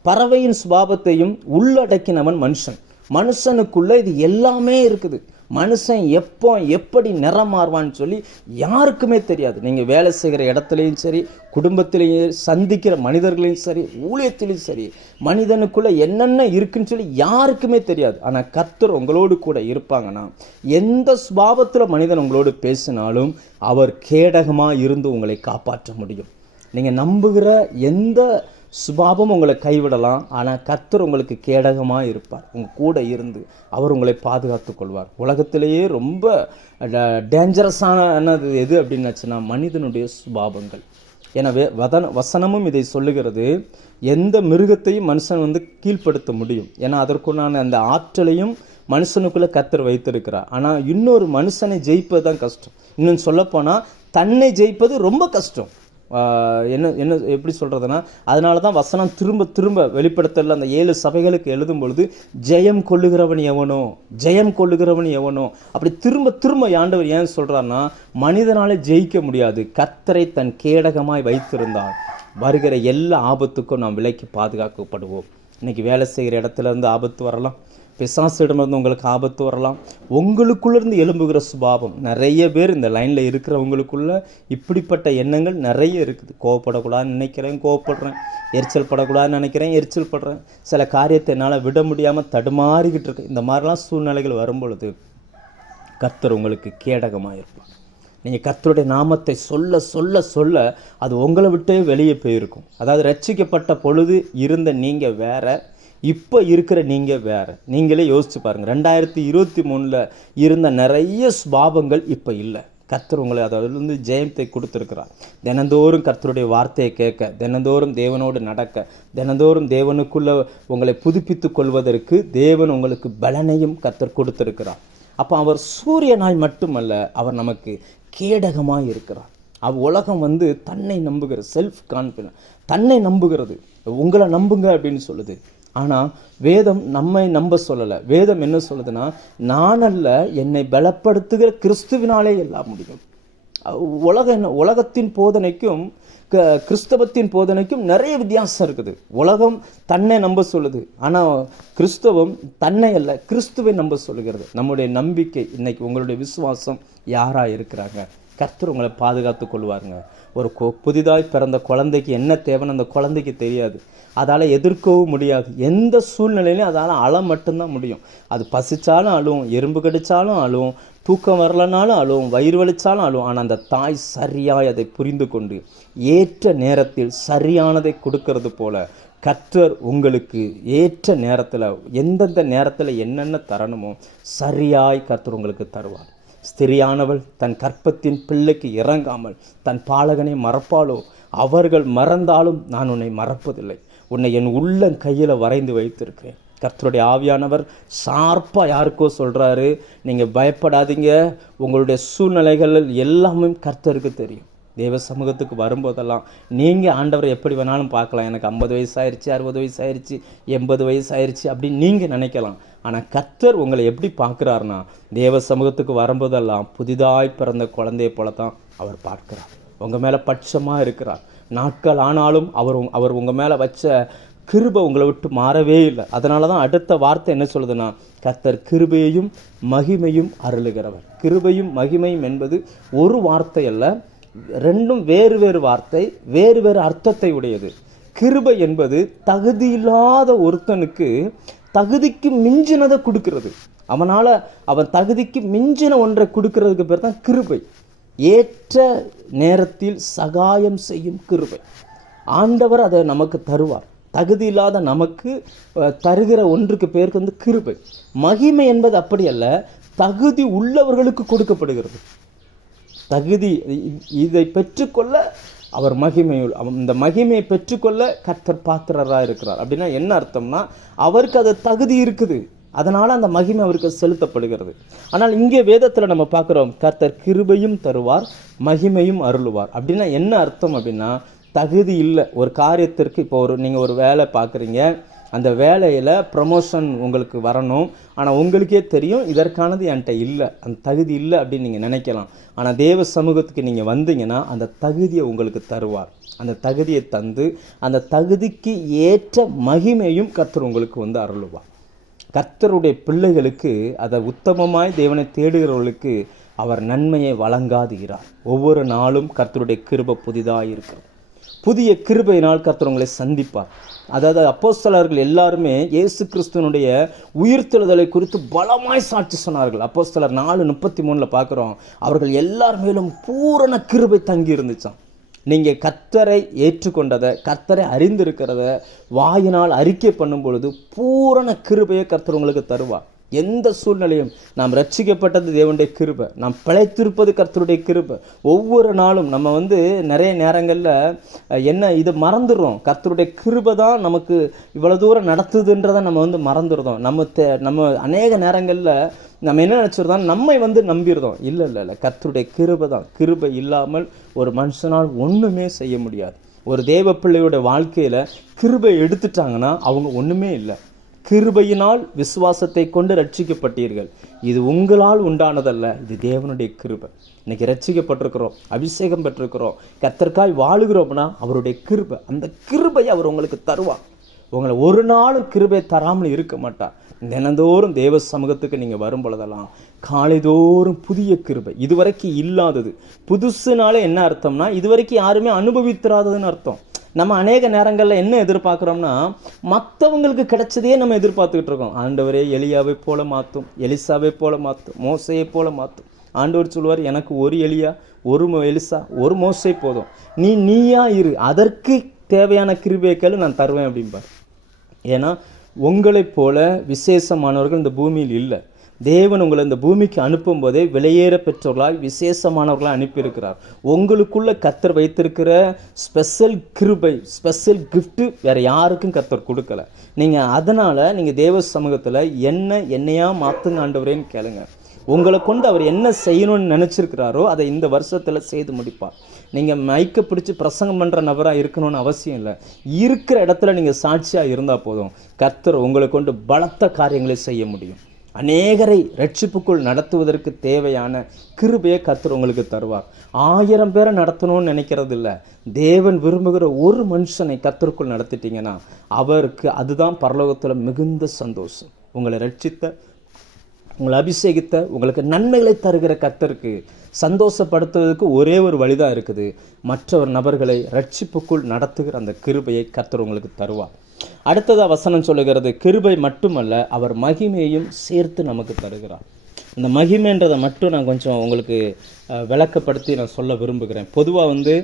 பறவையின் சுபாவத்தையும் உள்ளடக்கினவன் மனுஷன். மனுஷனுக்குள்ள இது எல்லாமே இருக்குது. மனுஷன் எப்போ எப்படி நிறம் மாறுவான்னு சொல்லி யாருக்குமே தெரியாது. நீங்கள் வேலை செய்கிற இடத்துலையும் சரி, குடும்பத்திலையும் சந்திக்கிற மனிதர்களையும் சரி, ஊழியத்திலையும் சரி, மனிதனுக்குள்ளே என்னென்ன இருக்குன்னு சொல்லி யாருக்குமே தெரியாது. ஆனால் கர்த்தர் உங்களோடு கூட இருப்பாங்கன்னா, எந்த சுபாவத்தில் மனிதன் உங்களோடு பேசினாலும் அவர் கேடகமாக இருந்து உங்களை காப்பாற்ற முடியும். நீங்கள் நம்புகிற எந்த சுபாவம் உங்களை கைவிடலாம், ஆனால் கர்த்தர் உங்களுக்கு கேடகமாக இருப்பார். உங்கள் கூட இருந்து அவர் உங்களை பாதுகாத்து கொள்வார். உலகத்திலேயே ரொம்ப டேஞ்சரஸானது எது அப்படின்னாச்சுன்னா மனிதனுடைய சுபாவங்கள். எனவே வசனமும் இதை சொல்லுகிறது. எந்த மிருகத்தையும் மனுஷன் கீழ்ப்படுத்த முடியும். ஏன்னா அதற்குண்டான அந்த ஆற்றலையும் மனுஷனுக்குள்ளே கர்த்தர் வைத்திருக்கிறார். ஆனால் இன்னொரு மனுஷனை ஜெயிப்பது தான் கஷ்டம். இன்னும் சொல்லப்போனால் தன்னை ஜெயிப்பது ரொம்ப கஷ்டம். என்ன எப்படி சொல்கிறதுனா, அதனால தான் வசனம் திரும்ப திரும்ப வெளிப்படுத்தல அந்த 7 சபைகளுக்கு எழுதும் பொழுது ஜெயம் கொள்ளுகிறவன் எவனோ, ஜெயம் கொள்ளுகிறவன் எவனோ அப்படி திரும்ப திரும்ப ஆண்டவர் ஏன் சொல்கிறான்னா, மனிதனாலே ஜெயிக்க முடியாது. கர்த்தரை தன் கேடகமாய் வைத்திருந்தால் வருகிற எல்லா ஆபத்துக்கும் நாம் விலைக்கு பாதுகாக்கப்படுவோம். இன்றைக்கி வேலை செய்கிற இடத்துல இருந்து ஆபத்து வரலாம், பிசாசிடமிருந்து உங்களுக்கு ஆபத்து வரலாம், உங்களுக்குள்ளேருந்து எழும்புகிற சுபாவம். நிறைய பேர் இந்த லைனில் இருக்கிறவங்களுக்குள்ள இப்படிப்பட்ட எண்ணங்கள் நிறைய இருக்குது. கோவப்படக்கூடாதுன்னு நினைக்கிறேன், கோவப்படுறேன். எரிச்சல் படக்கூடாதுன்னு நினைக்கிறேன், எரிச்சல் படுறேன். சில காரியத்தை என்னால் விட முடியாமல் தடுமாறிக்கிட்டு இருக்கு. இந்த மாதிரிலாம் சூழ்நிலைகள் வரும்பொழுது கர்த்தர் உங்களுக்கு கேடகமாக இருப்பார். நீங்கள் கர்த்தருடைய நாமத்தை சொல்ல சொல்ல சொல்ல அது உங்களை விட்டே வெளியே போயிருக்கும். அதாவது ரட்சிக்கப்பட்ட பொழுது இருந்த நீங்கள் வேற, இப்போ இருக்கிற நீங்கள் வேறு. நீங்களே யோசிச்சு பாருங்கள். 2023 இருந்த நிறைய சுபாவங்கள் இப்போ இல்லை. கர்த்தர் உங்களை அதிலிருந்து ஜெயத்தை கொடுத்துருக்கிறார். தினந்தோறும் கர்த்தருடைய வார்த்தையை கேட்க, தினந்தோறும் தேவனோடு நடக்க, தினந்தோறும் தேவனுக்குள்ளே உங்களை புதுப்பித்து கொள்வதற்கு தேவன் உங்களுக்கு பலனையும் கர்த்தர் கொடுத்துருக்கிறார். அப்போ அவர் சூரியனாய் மட்டுமல்ல, அவர் நமக்கு கேடகமாக இருக்கிறார். உலகம் தன்னை நம்புகிற செல்ஃப் கான்ஃபிடன்ஸ், தன்னை நம்புகிறது. உங்களை நம்புங்க அப்படின்னு சொல்லுது. ஆனால் வேதம் நம்மை நம்ப சொல்லலை. வேதம் என்ன சொல்லுதுன்னா, நான் அல்ல, என்னை பலப்படுத்துகிற கிறிஸ்துவினாலே எல்லாம் முடியும். உலகத்தின் போதனைக்கும் கிறிஸ்தவத்தின் போதனைக்கும் நிறைய வித்தியாசம் இருக்குது. உலகம் தன்னை நம்ப சொல்லுது, ஆனால் கிறிஸ்தவம் தன்னை அல்ல, கிறிஸ்துவை நம்ப சொல்லுகிறது. நம்முடைய நம்பிக்கை இன்னைக்கு, உங்களுடைய விசுவாசம் யாராக இருக்கிறாங்க? கர்த்தர் உங்களை பாதுகாத்து கொள்வாருங்க. ஒரு புதிதாய் பிறந்த குழந்தைக்கு என்ன தேவைன்னு அந்த குழந்தைக்கு தெரியாது. அதால் எதிர்க்கவும் முடியாது. எந்த சூழ்நிலையிலையும் அதால் அழ மட்டும்தான் முடியும். அது பசிச்சாலும் அழுவும், எறும்பு கடித்தாலும் அழுவும், தூக்கம் வரலனாலும் அழுவும், வயிறு வலிச்சாலும் அழுவும். ஆனால் அந்த தாய் சரியாய் அதை புரிந்து கொண்டு ஏற்ற நேரத்தில் சரியானதை கொடுக்கறது போல கர்த்தர் உங்களுக்கு ஏற்ற நேரத்தில், எந்தெந்த நேரத்தில் என்னென்ன தரணுமோ சரியாய் கர்த்தர் உங்களுக்கு தருவார். ஸ்திரியானவள் தன் கற்பத்தின் பிள்ளைக்கு இறங்காமல் தன் பாலகனை மறப்பாளோ? அவர்கள் மறந்தாலும் நான் உன்னை மறப்பதில்லை, உன்னை என் உள்ளம் கையில் வரைந்து வைத்திருக்கிறேன். கர்த்தருடைய ஆவியானவர் ஷார்ப்பாக யாருக்கோ சொல்கிறாரு, நீங்கள் பயப்படாதீங்க, உங்களுடைய சூழ்நிலைகள் எல்லாமே கர்த்தருக்கு தெரியும். தேவ சமூகத்துக்கு வரும்போதெல்லாம் நீங்கள் ஆண்டவரை எப்படி வேணாலும் பார்க்கலாம். எனக்கு 50 வயசு ஆயிடுச்சு, 60 வயசு ஆயிடுச்சு, 80 வயசு ஆயிடுச்சு அப்படின்னு நீங்கள் நினைக்கலாம். ஆனால் கர்த்தர் உங்களை எப்படி பார்க்குறாருன்னா, தேவ சமூகத்துக்கு வரும்போதெல்லாம் புதிதாய் பிறந்த குழந்தையை போல தான் அவர் பார்க்கிறார். உங்கள் மேலே பட்சமாக இருக்கிறார். நாட்கள் ஆனாலும் அவர் உங்கள் மேலே வச்ச கிருபை உங்களை விட்டு மாறவே இல்லை. அதனால தான் அடுத்த வார்த்தை என்ன சொல்லுதுன்னா, கர்த்தர் கிருபையையும் மகிமையும் அருளுகிறவர். கிருபையும் மகிமையும் என்பது ஒரு வார்த்தை அல்ல, ரெண்டும் வேறு வேறு வார்த்தை, வேறு வேறு அர்த்தத்தை உடையது. கிருபை என்பது தகுதியில்லாத ஒருத்தனுக்கு தகுதிக்கு மிஞ்சினதை கொடுக்கிறது. அவன் தகுதிக்கு மிஞ்சின ஒன்றை கொடுக்கறதுக்கு பேர் தான் கிருபை. ஏற்ற நேரத்தில் சகாயம் செய்யும் கிருபை. ஆண்டவர் அதை நமக்கு தருவார். தகுதி இல்லாத நமக்கு தருகிற ஒன்றுக்கு பேருக்கு கிருபை. மகிமை என்பது அப்படி அல்ல, தகுதி உள்ளவர்களுக்கு கொடுக்கப்படுகிறது. தகுதி இதை பெற்றுக்கொள்ள அவர் இந்த மகிமையை பெற்றுக்கொள்ள கர்த்தர் பாத்திரராக இருக்கிறார். அப்படின்னா என்ன அர்த்தம்னா, அவருக்கு அது தகுதி இருக்குது, அதனால் அந்த மகிமை அவருக்கு செலுத்தப்படுகிறது. ஆனால் இங்கே வேதத்தில் நம்ம பார்க்குறோம், கர்த்தர் கிருபையும் தருவார், மகிமையும் அருளுவார். அப்படின்னா என்ன அர்த்தம் அப்படின்னா, தகுதி இல்லை ஒரு காரியத்திற்கு. இப்போ நீங்கள் ஒரு வேலை பார்க்குறீங்க, அந்த வேலையில் ப்ரமோஷன் உங்களுக்கு வரணும், ஆனால் உங்களுக்கே தெரியும் இதற்கானது என்கிட்ட இல்லை, அந்த தகுதி இல்லை அப்படின்னு நீங்கள் நினைக்கலாம். ஆனால் தேவ சமூகத்துக்கு நீங்கள் வந்தீங்கன்னா அந்த தகுதியை உங்களுக்கு தருவார். அந்த தகுதியை தந்து அந்த தகுதிக்கு ஏற்ற மகிமையும் கர்த்தர் உங்களுக்கு அருளுவார். கர்த்தருடைய பிள்ளைகளுக்கு, அதை உத்தமமாய் தேவனை தேடுகிறவர்களுக்கு அவர் நன்மையை வழங்காதுகிறார். ஒவ்வொரு நாளும் கர்த்தருடைய கிருபை புதிதாக இருக்கிறது. புதிய கிருபையினால் கர்த்தர் உங்களை சந்திப்பார். அதாவது அப்போஸ்தலர்கள் எல்லாருமே இயேசு கிறிஸ்துவனுடைய உயிர்த்தெழுதலை குறித்து பலமாய் சாட்சி சொன்னார்கள். அப்போஸ்தலர் 4:33 பார்க்குறோம், அவர்கள் எல்லார் மேலும் பூரண கிருபை தங்கி இருந்துச்சான். நீங்கள் கர்த்தரை ஏற்றுக்கொண்டதை, கர்த்தரை அறிந்திருக்கிறத வாயினால் அறிக்கை பண்ணும் பொழுது பூரண கிருபையை கர்த்தர் உங்களுக்கு தருவார். எந்த சூழ்நிலையும் நாம் ரட்சிக்கப்பட்டது தேவனுடைய கிருபை, நாம் பிழைத்திருப்பது கர்த்தருடைய கிருபை. ஒவ்வொரு நாளும் நம்ம நிறைய நேரங்களில் இதை மறந்துடுறோம். கர்த்தருடைய கிருபை தான் நமக்கு இவ்வளோ தூரம் நடத்துதுன்றதை நம்ம மறந்துடுறோம். நம்ம அநேக நேரங்களில் நம்ம என்ன நினச்சிருந்தோம், நம்மை நம்பிடுறோம். இல்லை, கர்த்தருடைய கிருபை தான். கிருபை இல்லாமல் ஒரு மனுஷனால் ஒன்றுமே செய்ய முடியாது. ஒரு தேவ பிள்ளையோட வாழ்க்கையில் கிருபை எடுத்துட்டாங்கன்னா அவங்க ஒன்றுமே இல்லை. கிருபையினால் விசுவாசத்தை கொண்டு ரட்சிக்கப்பட்டீர்கள். இது உங்களால் உண்டானதல்ல, இது தேவனுடைய கிருபை. இன்னைக்கு ரட்சிக்கப்பட்டிருக்கிறோம், அபிஷேகம் பெற்றிருக்கிறோம், கர்த்தருக்காய் வாழுகிறோம்னா அவருடைய கிருபை. அந்த கிருபையை அவர் உங்களுக்கு தருவார். உங்களை ஒரு நாளும் கிருபை தராமல் இருக்க மாட்டார். தினந்தோறும் தேவ சமூகத்துக்கு நீங்கள் வரும் பொழுதெல்லாம் காலைதோறும் புதிய கிருபை, இதுவரைக்கும் இல்லாதது. புதுசுனால என்ன அர்த்தம்னா, இதுவரைக்கும் யாருமே அனுபவித்திராததுன்னு அர்த்தம். நம்ம அநேக நேரங்களில் என்ன எதிர்பார்க்குறோம்னா, மற்றவங்களுக்கு கிடைச்சதையே நம்ம எதிர்பார்த்துக்கிட்டு இருக்கோம். ஆண்டவரே எலியாவை போல மாற்றும், எலிசாவை போல மாற்றும், மோசையை போல மாற்றும். ஆண்டவர் சொல்லுவார், எனக்கு ஒரு எலியா, ஒரு எலிசா, ஒரு மோசை போதும், நீயா இரு, அதற்கு தேவையான கிருபைகளை நான் தருவேன் அப்படிம்பார். ஏன்னா உங்களைப் போல விசேஷமானவர்கள் இந்த பூமியில் இல்லை. தேவன் உங்களை இந்த பூமிக்கு அனுப்பும் போதே விலையேற பெற்றவர்களாய் விசேஷமானவர்களாக அனுப்பியிருக்கிறார். உங்களுக்குள்ள கர்த்தர் வைத்திருக்கிற ஸ்பெஷல் கிருபை, ஸ்பெஷல் கிஃப்ட்டு வேறு யாருக்கும் கர்த்தர் கொடுக்கல. அதனால் நீங்கள் தேவ சமூகத்தில் என்னையா மாற்றுங்க ஆண்டவரேன்னு கேளுங்க. உங்களை கொண்டு அவர் என்ன செய்யணும்னு நினச்சிருக்கிறாரோ அதை இந்த வருஷத்தில் செய்து முடிப்பார். நீங்கள் மைக்கை பிடிச்சி பிரசங்கம் பண்ணுற நபராக இருக்கணும்னு அவசியம் இல்லை. இருக்கிற இடத்துல நீங்கள் சாட்சியாக இருந்தால் போதும், கர்த்தர் உங்களை கொண்டு பலத்த காரியங்களை செய்ய முடியும். அநேகரை ரட்சிப்புக்குள் நடத்துவதற்கு தேவையான கிருபையை கர்த்தர் உங்களுக்கு தருவார். 1000 பேரை நடத்தணும்னு நினைக்கிறது இல்லை. தேவன் விரும்புகிற ஒரு மனுஷனை கர்த்தருக்குள் நடத்திட்டீங்கன்னா அவருக்கு அதுதான் பரலோகத்தில் மிகுந்த சந்தோஷம். உங்களை ரட்சித்த, உங்களை அபிஷேகித்த, உங்களுக்கு நன்மைகளை தருகிற கர்த்தருக்கு சந்தோஷப்படுத்துவதற்கு ஒரே ஒரு வழிதான் இருக்குது. மற்றவர் நபர்களை ரட்சிப்புக்குள் நடத்துகிற அந்த கிருபையை கர்த்தர் உங்களுக்கு தருவார். அடுத்ததாக வசனம் சொல்லுகிறது, கிருபை மட்டுமல்ல, அவர் மகிமையையும் சேர்த்து நமக்கு தருகிறார். இந்த மகிமைன்றதை மட்டும் நான் கொஞ்சம் உங்களுக்கு விளக்கப்படுத்தி நான் சொல்ல விரும்புகிறேன். பொதுவாக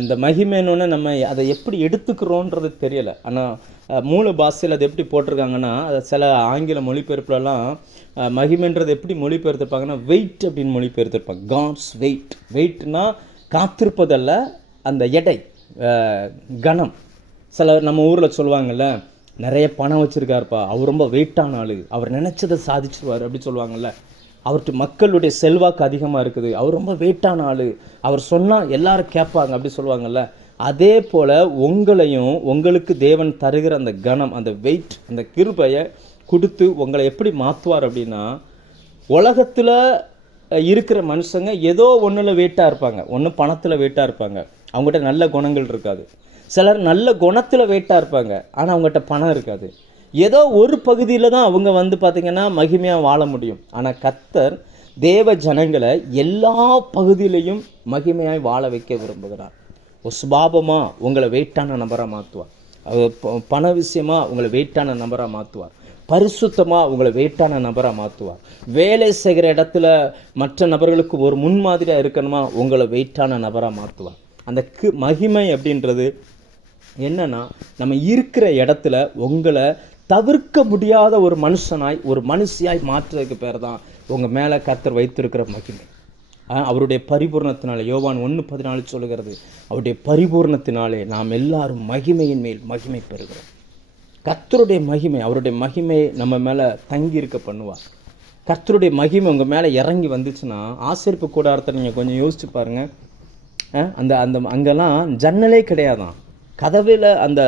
இந்த மகிமைன்னு நம்ம அதை எப்படி எடுத்துக்கிறோன்றது தெரியலை. ஆனால் மூல பாஷையில் அது எப்படி போட்டிருக்காங்கன்னா, அதை சில ஆங்கில மொழிபெயர்ப்புலலாம் மகிமைன்றது எப்படி மொழிபெயர்த்திருப்பாங்கன்னா வெயிட் அப்படின்னு மொழிபெயர்த்திருப்பாங்க. God's wait. வெயிட்னா காத்திருப்பதல்ல, அந்த எடை, கணம். சிலர் நம்ம ஊரில் சொல்லுவாங்கள்ல, நிறைய பணம் வச்சுருக்காருப்பா, அவர் ரொம்ப வெயிட்டான ஆள், அவர் நினச்சதை சாதிச்சிருவார் அப்படி சொல்லுவாங்கள்ல. அவர்கிட்ட மக்களுடைய செல்வாக்கு அதிகமாக இருக்குது, அவர் ரொம்ப வெயிட்டான ஆள், அவர் சொன்னால் எல்லாரும் கேட்பாங்க அப்படி சொல்லுவாங்கள்ல. அதே போல் உங்களையும் உங்களுக்கு தேவன் தருகிற அந்த கணம், அந்த வெயிட், அந்த கிருபையை கொடுத்து உங்களை எப்படி மாற்றுவார் அப்படின்னா, உலகத்தில் இருக்கிற மனுஷங்க ஏதோ ஒன்றில் வெயிட்டாக இருப்பாங்க. ஒன்று பணத்தில் வெயிட்டாக இருப்பாங்க, அவங்ககிட்ட நல்ல குணங்கள் இருக்காது. சிலர் நல்ல குணத்தில் வெயிட்டாக இருப்பாங்க, ஆனால் அவங்ககிட்ட பணம் இருக்காது. ஏதோ ஒரு பகுதியில் தான் அவங்க பார்த்திங்கன்னா மகிமையாக வாழ முடியும். ஆனால் கர்த்தர் தேவ ஜனங்களை எல்லா பகுதியிலையும் மகிமையாய் வாழ வைக்க விரும்புகிறார். சுபாவமாக உங்களை வெயிட்டான நபராக மாற்றுவார். பண விஷயமாக உங்களை வெயிட்டான நபராக மாற்றுவார். பரிசுத்தமாக உங்களை வெயிட்டான நபராக மாற்றுவார். வேலை செய்கிற இடத்துல மற்ற நபர்களுக்கு ஒரு முன்மாதிரியாக இருக்கணுமா, உங்களை வெயிட்டான நபராக மாற்றுவார். அந்த மகிமை அப்படின்றது என்னன்னா, நம்ம இருக்கிற இடத்துல உங்களை தவிர்க்க முடியாத ஒரு மனுஷனாய், ஒரு மனுஷியாய் மாற்றுறதுக்கு பேர் தான் உங்கள் மேலே கர்த்தர் வைத்திருக்கிற மகிமை. அவருடைய பரிபூர்ணத்தினாலே, யோவான் 1:14 சொல்லுகிறது, அவருடைய பரிபூர்ணத்தினாலே நாம் எல்லாரும் மகிமையின் மேல் மகிமை பெறுகிறோம். கர்த்தருடைய மகிமை, அவருடைய மகிமையை நம்ம மேலே தங்கி இருக்க பண்ணுவார். கர்த்தருடைய மகிமை உங்கள் மேலே இறங்கி வந்துச்சுன்னா, ஆசரிப்பு கூடாரத்தை நீங்கள் கொஞ்சம் யோசிச்சு பாருங்கள். அந்த அந்த அங்கெல்லாம் ஜன்னலே கிடையாதான். கதவில் அந்த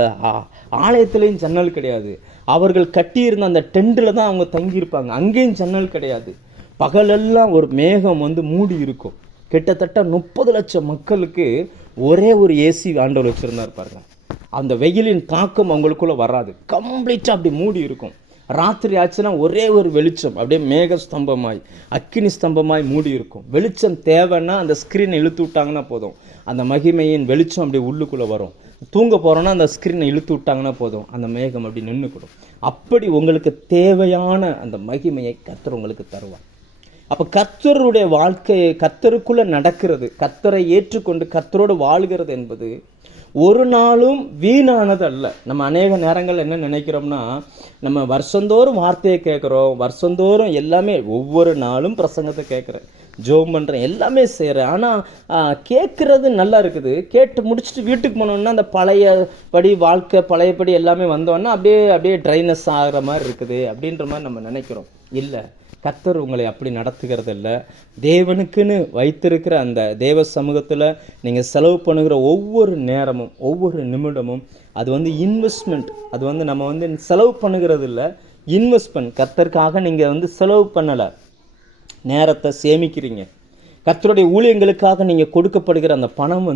ஆலயத்துலேயும் ஜன்னல் கிடையாது. அவர்கள் கட்டியிருந்த அந்த டெண்டில் தான் அவங்க தங்கியிருப்பாங்க, அங்கேயும் ஜன்னல் கிடையாது. பகலெல்லாம் ஒரு மேகம் மூடி இருக்கும். கிட்டத்தட்ட 30 லட்சம் மக்களுக்கு ஒரே ஒரு ஏசி ஆண்டவர் வச்சுருந்தா பாருங்க. அந்த வெயிலின் தாக்கம் அவங்களுக்குள்ளே வராது, கம்ப்ளீட்டாக அப்படி மூடி இருக்கும். ராத்திரி ஆச்சுன்னா ஒரே ஒரு வெளிச்சம் அப்படியே மேக ஸ்தம்பமாய் அக்கினி ஸ்தம்பமாய் மூடி இருக்கும். வெளிச்சம் தேவைன்னா அந்த ஸ்க்ரீனை இழுத்து விட்டாங்கன்னா போதும், அந்த மகிமையின் வெளிச்சம் அப்படி உள்ளுக்குள்ளே வரும். தூங்க போகிறோன்னா அந்த ஸ்க்ரீனை இழுத்து விட்டாங்கன்னா போதும், அந்த மேகம் அப்படி நின்றுக்கூடும். அப்படி உங்களுக்கு தேவையான அந்த மகிமையை கர்த்தர் உங்களுக்கு தருவார். அப்போ கர்த்தருடைய வாழ்க்கையை கர்த்தருக்குள்ளே நடக்கிறது, கர்த்தரை ஏற்றுக்கொண்டு கர்த்தரோடு வாழ்கிறது என்பது ஒரு நாளும் வீணானது அல்ல. நம்ம அநேக நேரங்கள் என்ன நினைக்கிறோம்னா, நம்ம வருஷந்தோறும் வார்த்தையை கேட்குறோம், வருஷந்தோறும் எல்லாமே ஒவ்வொரு நாளும் பிரசங்கத்தை கேட்குறேன், ஜோம் பண்ணுறேன், எல்லாமே செய்கிறேன். ஆனால் கேட்குறது நல்லா இருக்குது, கேட்டு முடிச்சுட்டு வீட்டுக்கு போனோம்னா அந்த பழையபடி வாழ்க்கை பழையபடி எல்லாமே வந்தோன்னா அப்படியே ட்ரைனஸ் ஆகிற மாதிரி இருக்குது அப்படின்ற மாதிரி நம்ம நினைக்கிறோம். இல்லை, கர்த்தர் உங்களை அப்படி நடத்துகிறது இல்லை. தேவனுக்குன்னு வைத்திருக்கிற அந்த தேவ சமூகத்தில் நீங்கள் செலவு பண்ணுகிற ஒவ்வொரு நேரமும் ஒவ்வொரு நிமிடமும் அது இன்வெஸ்ட்மெண்ட். அது நம்ம செலவு பண்ணுகிறது இல்லை, இன்வெஸ்ட்மெண்ட். கர்த்தருக்காக நீங்கள் செலவு பண்ணலை, நேரத்தை சேமிக்கிறீங்க. கர்த்தருடைய ஊழியங்களுக்காக நீங்கள் கொடுக்கப்படுகிற அந்த பணம்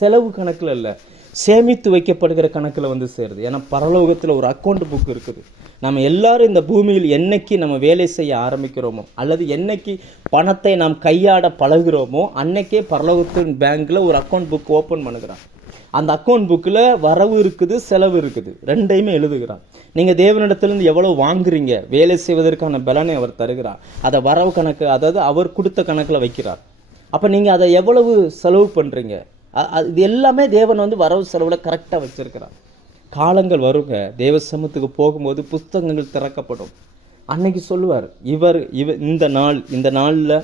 செலவு கணக்கில் இல்லை, சேமித்து வைக்கப்படுகிற கணக்கில் சேருது. ஏன்னா பரலோகத்தில் ஒரு அக்கௌண்ட் புக் இருக்குது. நம்ம எல்லாரும் இந்த பூமியில் என்னைக்கு நம்ம வேலை செய்ய ஆரம்பிக்கிறோமோ அல்லது என்னைக்கு பணத்தை நாம் கையாட பழகிறோமோ அன்னைக்கே பரலோகத்தின் பேங்க்கில் ஒரு அக்கௌண்ட் புக் ஓப்பன் பண்ணுகிறான். அந்த அக்கௌண்ட் புக்கில் வரவு இருக்குது, செலவு இருக்குது, ரெண்டையுமே எழுதுகிறான். நீங்கள் தேவனிடத்துலேருந்து எவ்வளோ வாங்குறீங்க, வேலை செய்வதற்கான பலனை அவர் தருகிறார். அதை வரவு கணக்கு, அதாவது அவர் கொடுத்த கணக்கில் வைக்கிறார். அப்போ நீங்கள் அதை எவ்வளவு செலவு பண்ணுறீங்க, இது எல்லாமே தேவன் வரவு செலவில் கரெக்டாக வச்சுருக்கிறார். காலங்கள் வருங்க, தேவ சமூகத்துக்கு போகும்போது புஸ்தகங்கள் திறக்கப்படும். அன்னைக்கு சொல்லுவார், இவர் இந்த நாளில்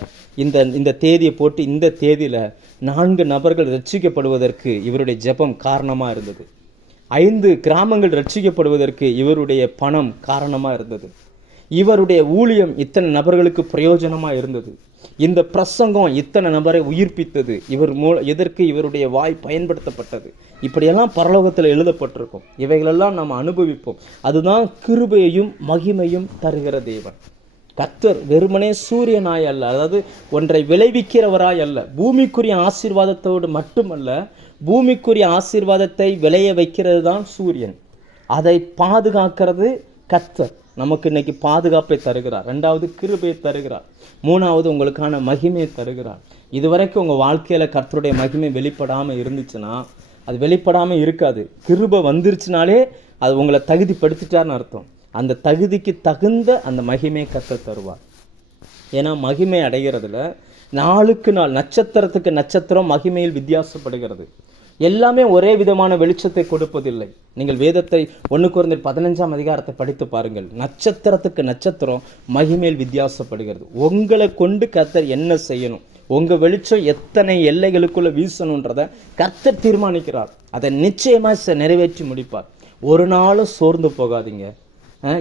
இந்த தேதியை போட்டு இந்த தேதியில் 4 நபர்கள் ரட்சிக்கப்படுவதற்கு இவருடைய ஜெபம் காரணமாக இருந்தது. 5 கிராமங்கள் ரட்சிக்கப்படுவதற்கு இவருடைய பணம் காரணமாக இருந்தது. இவருடைய ஊழியம் இத்தனை நபர்களுக்கு பிரயோஜனமாக இருந்தது. இந்த பிரசங்கம் இத்தனை நபரை உயிர்ப்பித்தது, எதற்கு இவருடைய வாய் பயன்படுத்தப்பட்டது. இப்படியெல்லாம் பரலோகத்தில் எழுதப்பட்டிருக்கும். இவைகளெல்லாம் நாம் அனுபவிப்போம். அதுதான் கிருபையையும் மகிமையும் தருகிற தேவன். கர்த்தர் வெறுமனே சூரியனாய் அல்ல, அதாவது ஒன்றை விளைவிக்கிறவராய் அல்ல, பூமிக்குரிய ஆசீர்வாதத்தோடு மட்டுமல்ல, பூமிக்குரிய ஆசீர்வாதத்தை விளைய வைக்கிறது தான் சூரியன். அதை பாதுகாக்கிறது கர்த்தர். நமக்கு இன்னைக்கு பாதுகாப்பை தருகிறார். 2வது கிருபையை தருகிறார். 3வது உங்களுக்கான மகிமையை தருகிறார். இதுவரைக்கும் உங்கள் வாழ்க்கையில் கர்த்தருடைய மகிமை வெளிப்படாமல் இருந்துச்சுன்னா அது வெளிப்படாமல் இருக்காது. கிருபை வந்துருச்சுனாலே அது உங்களை தகுதிப்படுத்திட்டார்னு அர்த்தம். அந்த தகுதிக்கு தகுந்த அந்த மகிமையை கர்த்தர் தருவார். ஏன்னா மகிமை அடைகிறதுல நாளுக்கு நாள், நட்சத்திரத்துக்கு நட்சத்திரம் மகிமையில் வித்தியாசப்படுகிறது. எல்லாமே ஒரே விதமான வெளிச்சத்தை கொடுப்பதில்லை. நீங்கள் வேதத்தை 1 கொரிந்தியர் 15ஆம் அதிகாரத்தை படித்து பாருங்கள். நட்சத்திரத்துக்கு நட்சத்திரம் மகிமையில் வித்தியாசப்படுகிறது. உங்களை கொண்டு கர்த்தர் என்ன செய்யணும், உங்கள் வெளிச்சம் எத்தனை எல்லைகளுக்குள்ளே வீசணுன்றதை கர்த்தர் தீர்மானிக்கிறார். அதை நிச்சயமாக நிறைவேற்றி முடிப்பார். ஒரு நாளும் சோர்ந்து போகாதீங்க.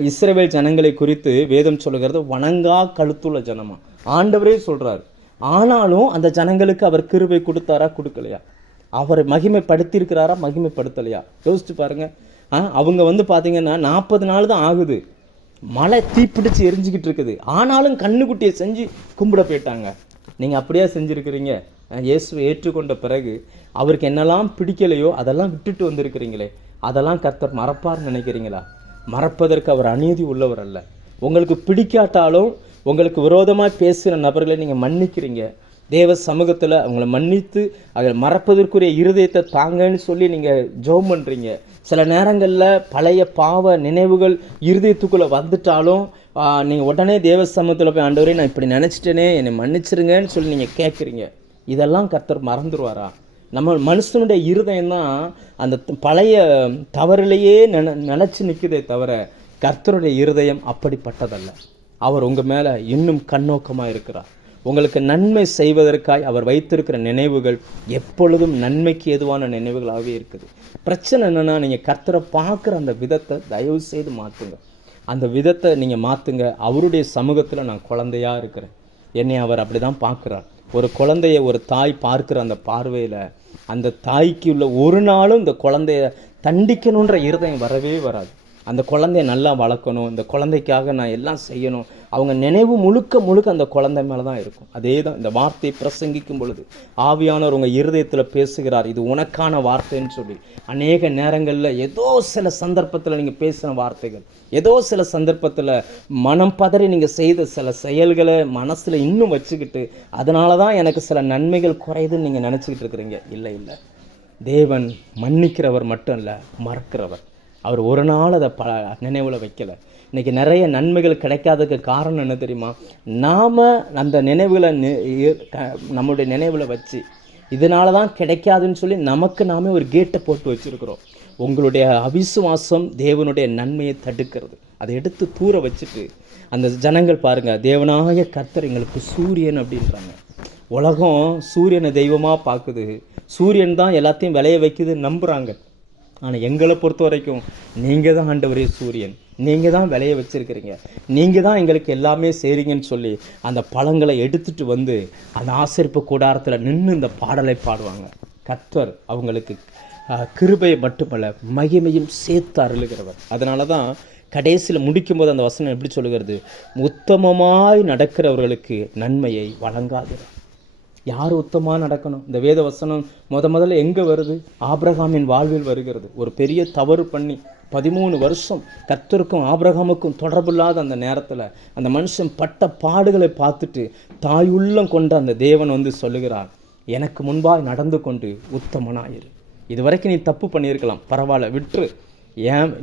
இஸ்ரவேல் ஜனங்களை குறித்து வேதம் சொல்லுகிறது, வணங்கா கழுத்துள்ள ஜனமா. ஆண்டவரே சொல்கிறார். ஆனாலும் அந்த ஜனங்களுக்கு அவர் கிருபை கொடுத்தாரா, கொடுக்கலையா? அவரை மகிமைப்படுத்தியிருக்கிறாரா, மகிமைப்படுத்தலையா? யோசிச்சு பாருங்க. அவங்க பார்த்தீங்கன்னா 40 நாள் தான் ஆகுது, மழை தீப்பிடிச்சு எரிஞ்சிக்கிட்டு இருக்குது, ஆனாலும் கண்ணுக்குட்டியை செஞ்சு கும்பிட போயிட்டாங்க. நீங்கள் அப்படியே செஞ்சுருக்கிறீங்க. இயேசுவை ஏற்றுக்கொண்ட பிறகு அவருக்கு என்னெல்லாம் பிடிக்கலையோ அதெல்லாம் விட்டுட்டு வந்திருக்கிறீங்களே, அதெல்லாம் கர்த்தர் மறப்பார்னு நினைக்கிறீங்களா? மறப்பதற்கு அவர் அநீதி உள்ளவர் அல்ல. உங்களுக்கு பிடிக்காட்டாலும் உங்களுக்கு விரோதமாக பேசுகிற நபர்களை நீங்கள் மன்னிக்கிறீங்க. தேவ சமூகத்தில் அவங்கள மன்னித்து அதை மறப்பதற்குரிய இருதயத்தை தாங்கன்னு சொல்லி நீங்கள் ஜெபம் பண்ணுறீங்க. சில நேரங்களில் பழைய பாவ நினைவுகள் இருதயத்துக்குள்ளே வந்துட்டாலும் நீங்கள் உடனே தேவ சமூகத்தில் போய், ஆண்டவரே நான் இப்படி நினச்சிட்டேனே, என்னை மன்னிச்சிருங்கன்னு சொல்லி நீங்கள் கேட்குறீங்க. இதெல்லாம் கர்த்தர் மறந்துடுவாரா? நம்ம மனுஷனுடைய இருதயம் தான் அந்த பழைய தவறிலேயே நினச்சி நிற்குதே தவிர கர்த்தருடைய இருதயம் அப்படிப்பட்டதல்ல. அவர் உங்கள் மேலே இன்னும் கண்ணோக்கமாக இருக்கிறார். உங்களுக்கு நன்மை செய்வதற்காய் அவர் வைத்திருக்கிற நினைவுகள் எப்பொழுதும் நன்மைக்கு ஏதுவான நினைவுகளாகவே இருக்குது. பிரச்சனை என்னென்னா, நீங்கள் கர்த்தரை பார்க்குற அந்த விதத்தை தயவு செய்து மாற்றுங்க. அந்த விதத்தை நீங்கள் மாற்றுங்க. அவருடைய சமூகத்தில் நான் குழந்தையாக இருக்கிறேன், என்னை அவர் அப்படி தான் பார்க்குறார். ஒரு குழந்தைய ஒரு தாய் பார்க்குற அந்த பார்வையில் அந்த தாய்க்கு உள்ள ஒரு நாளும் இந்த குழந்தைய தண்டிக்கணுன்ற இருதயம் வரவே வராது. அந்த குழந்தைய நல்லா வளர்க்கணும், இந்த குழந்தைக்காக நான் எல்லாம் செய்யணும், அவங்க நினைவு முழுக்க அந்த குழந்தை மேலே தான் இருக்கும். அதே தான் இந்த வார்த்தையை பிரசங்கிக்கும் பொழுது ஆவியானவர் உங்கள் இருதயத்தில் பேசுகிறார், இது உனக்கான வார்த்தைன்னு சொல்லி. அநேக நேரங்களில் ஏதோ சில சந்தர்ப்பத்தில் நீங்கள் பேசின வார்த்தைகள் ஏதோ சில சந்தர்ப்பத்தில் மனம் பதறி நீங்கள் செய்த சில செயல்களை மனசில் இன்னும் வச்சுக்கிட்டு அதனால தான் எனக்கு சில நன்மைகள் குறையுதுன்னு நீங்கள் நினச்சிக்கிட்டு இருக்கிறீங்க. இல்லை இல்லை, தேவன் மன்னிக்கிறவர் மட்டும் இல்லை, மறக்கிறவர். அவர் ஒரு நாள் அதை நினைவில் வைக்கலை. இன்றைக்கி நிறைய நன்மைகள் கிடைக்காததுக்கு காரணம் என்ன தெரியுமா? நாம் அந்த நினைவுகளை நம்மளுடைய நினைவில் வச்சு இதனால தான் கிடைக்காதுன்னு சொல்லி நமக்கு நாமே ஒரு கேட்டை போட்டு வச்சுருக்கிறோம். உங்களுடைய அவிசுவாசம் தேவனுடைய நன்மையை தடுக்கிறது. அதை எடுத்து தூர வச்சுட்டு அந்த ஜனங்கள் பாருங்கள், தேவனாய கர்த்தர் எங்களுக்கு சூரியன் அப்படின்றாங்க. உலகம் சூரியனை தெய்வமாக பார்க்குது, சூரியன் தான் எல்லாத்தையும் விளைய வைக்குதுன்னு நம்புகிறாங்க. ஆனால் எங்களை பொறுத்த வரைக்கும் நீங்கள் தான் ஆண்டவரே சூரியன், நீங்கள் தான் விளைய வச்சுருக்கிறீங்க, நீங்கள் தான் எங்களுக்கு எல்லாமே செய்கிறீங்கன்னு சொல்லி அந்த பழங்களை எடுத்துகிட்டு வந்து அந்த ஆசரிப்பு கூடாரத்தில் நின்று இந்த பாடலை பாடுவாங்க. கர்த்தர் அவங்களுக்கு கிருபையை மட்டுமல்ல மகிமையும் சேர்த்து அருளுகிறவர். அதனால தான் கடைசியில் முடிக்கும்போது அந்த வசனம் எப்படி சொல்லுகிறது? உத்தமமாய் நடக்கிறவர்களுக்கு நன்மையை வழங்காது. யார் உத்தமாக நடக்கணும்? இந்த வேத வசனம் முதல்ல எங்கே வருது? ஆபிரகாமின் வாழ்வில் வருகிறது. ஒரு பெரிய தவறு பண்ணி 13 வருஷம் கர்த்தருக்கும் ஆபிரகாமுக்கும் தொடர்பில்லாத அந்த நேரத்தில் அந்த மனுஷன் பட்ட பாடுகளை பார்த்துட்டு தாயுள்ளம் கொண்ட அந்த தேவன் வந்து சொல்லுகிறார், எனக்கு முன்பாக நடந்து கொண்டு உத்தமனாயிரு. இது வரைக்கும் நீ தப்பு பண்ணியிருக்கலாம், பரவாயில்ல விட்டுரு,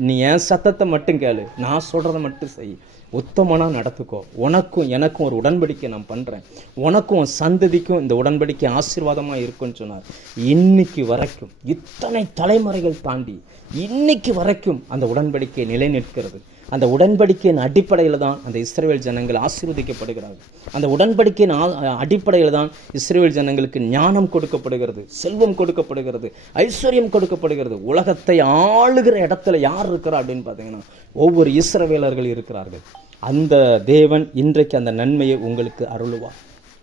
நீ என் சத்தத்தை மட்டும் கேளு, நான் சொல்கிறத மட்டும் செய், உத்தமனாக நடத்துக்கோ, உனக்கும் எனக்கும் ஒரு உடன்படிக்கை நான் பண்ணுறேன், உனக்கும் உன் சந்ததிக்கும் இந்த உடன்படிக்கை ஆசீர்வாதமாக இருக்குன்னு சொன்னார். இன்னைக்கு வரைக்கும் இத்தனை தலைமுறைகள் தாண்டி இன்னைக்கு வரைக்கும் அந்த உடன்படிக்கை நிலை நிற்கிறது. அந்த உடன்படிக்கையின் அடிப்படையில் தான் அந்த இஸ்ரவேல் ஜனங்கள் ஆசீர்வதிக்கப்படுகிறார்கள். அந்த உடன்படிக்கையின் அடிப்படையில் தான் இஸ்ரவேல் ஜனங்களுக்கு ஞானம் கொடுக்கப்படுகிறது, செல்வம் கொடுக்கப்படுகிறது, ஐஸ்வர்யம் கொடுக்கப்படுகிறது. உலகத்தை ஆளுகிற இடத்துல யார் இருக்கிறா அப்படின்னு பார்த்தீங்கன்னா ஒவ்வொரு இஸ்ரவேலர்கள் இருக்கிறார்கள். அந்த தேவன் இன்றைக்கு அந்த நன்மையை உங்களுக்கு அருளுவார்,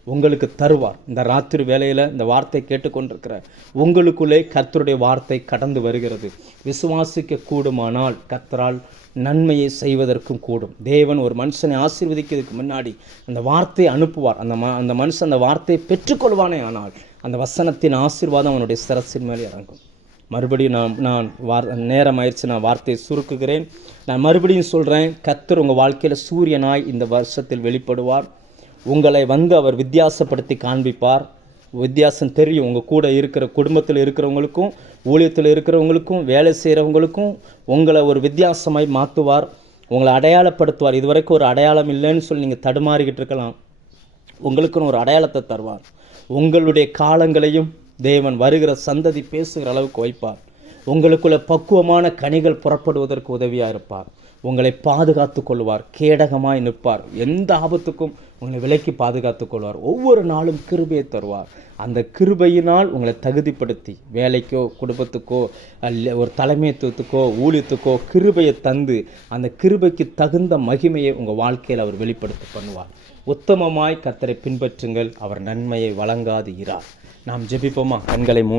உங்களுக்கு தருவார். இந்த ராத்திரி வேளையில் இந்த வார்த்தை கேட்டுக்கொண்டிருக்கிற உங்களுக்குள்ளே கர்த்தருடைய வார்த்தை கடந்து வருகிறது. விசுவாசிக்க கூடுமானால் கர்த்தரால் நன்மையை செய்வதற்கும் கூடும். தேவன் ஒரு மனுஷனை ஆசீர்வதிக்கிறதுக்கு முன்னாடி அந்த வார்த்தையை அனுப்புவார். அந்த மனுஷன் அந்த வார்த்தையை பெற்றுக்கொள்வானே ஆனால் அந்த வசனத்தின் ஆசீர்வாதம் அவனுடைய சிரசின் மேலே இறங்கும். மறுபடியும் நான் நேரம் ஆயிடுச்சு, நான் வார்த்தையை சுருக்குகிறேன். நான் மறுபடியும் சொல்கிறேன், கர்த்தர் உங்கள் வாழ்க்கையில் சூரியனாய் இந்த வருஷத்தில் வெளிப்படுவார். உங்களை வந்து அவர் வித்தியாசப்படுத்தி காண்பிப்பார். வித்தியாசம் தெரியும். உங்கள் கூட இருக்கிற குடும்பத்தில் இருக்கிறவங்களுக்கும் ஊழியத்தில் இருக்கிறவங்களுக்கும் வேலை செய்கிறவங்களுக்கும் உங்களை ஒரு வித்தியாசமாய் மாற்றுவார், உங்களை அடையாளப்படுத்துவார். இதுவரைக்கும் ஒரு அடையாளம் இல்லைன்னு சொல்லி நீங்கள் தடுமாறிக்கிட்டு இருக்கலாம், உங்களுக்குன்னு ஒரு அடையாளத்தை தருவார். உங்களுடைய காலங்களையும் தேவன் வருகிற சந்ததி பேசுகிற அளவுக்கு வைப்பார். உங்களுக்குள்ள பக்குவமான கனிகள் புறப்படுவதற்கு உதவியாக இருப்பார். உங்களை பாதுகாத்து கொள்வார், கேடகமாய் நிற்பார், எந்த ஆபத்துக்கும் உங்களை விலக்கி பாதுகாத்து கொள்வார். ஒவ்வொரு நாளும் கிருபையை தருவார். அந்த கிருபையினால் உங்களை தகுதிப்படுத்தி வேலைக்கோ குடும்பத்துக்கோ ஒரு தலைமைத்துவத்துக்கோ ஊழியத்துக்கோ கிருபையை தந்து அந்த கிருபைக்கு தகுந்த மகிமையை உங்கள் வாழ்க்கையில் அவர் வெளிப்படுத்த பண்ணுவார். உத்தமமாய் கர்த்தரை பின்பற்றுங்கள், அவர் நன்மையை வழங்காது இரார். நாம் ஜெபிப்போமா? கண்களை மூடி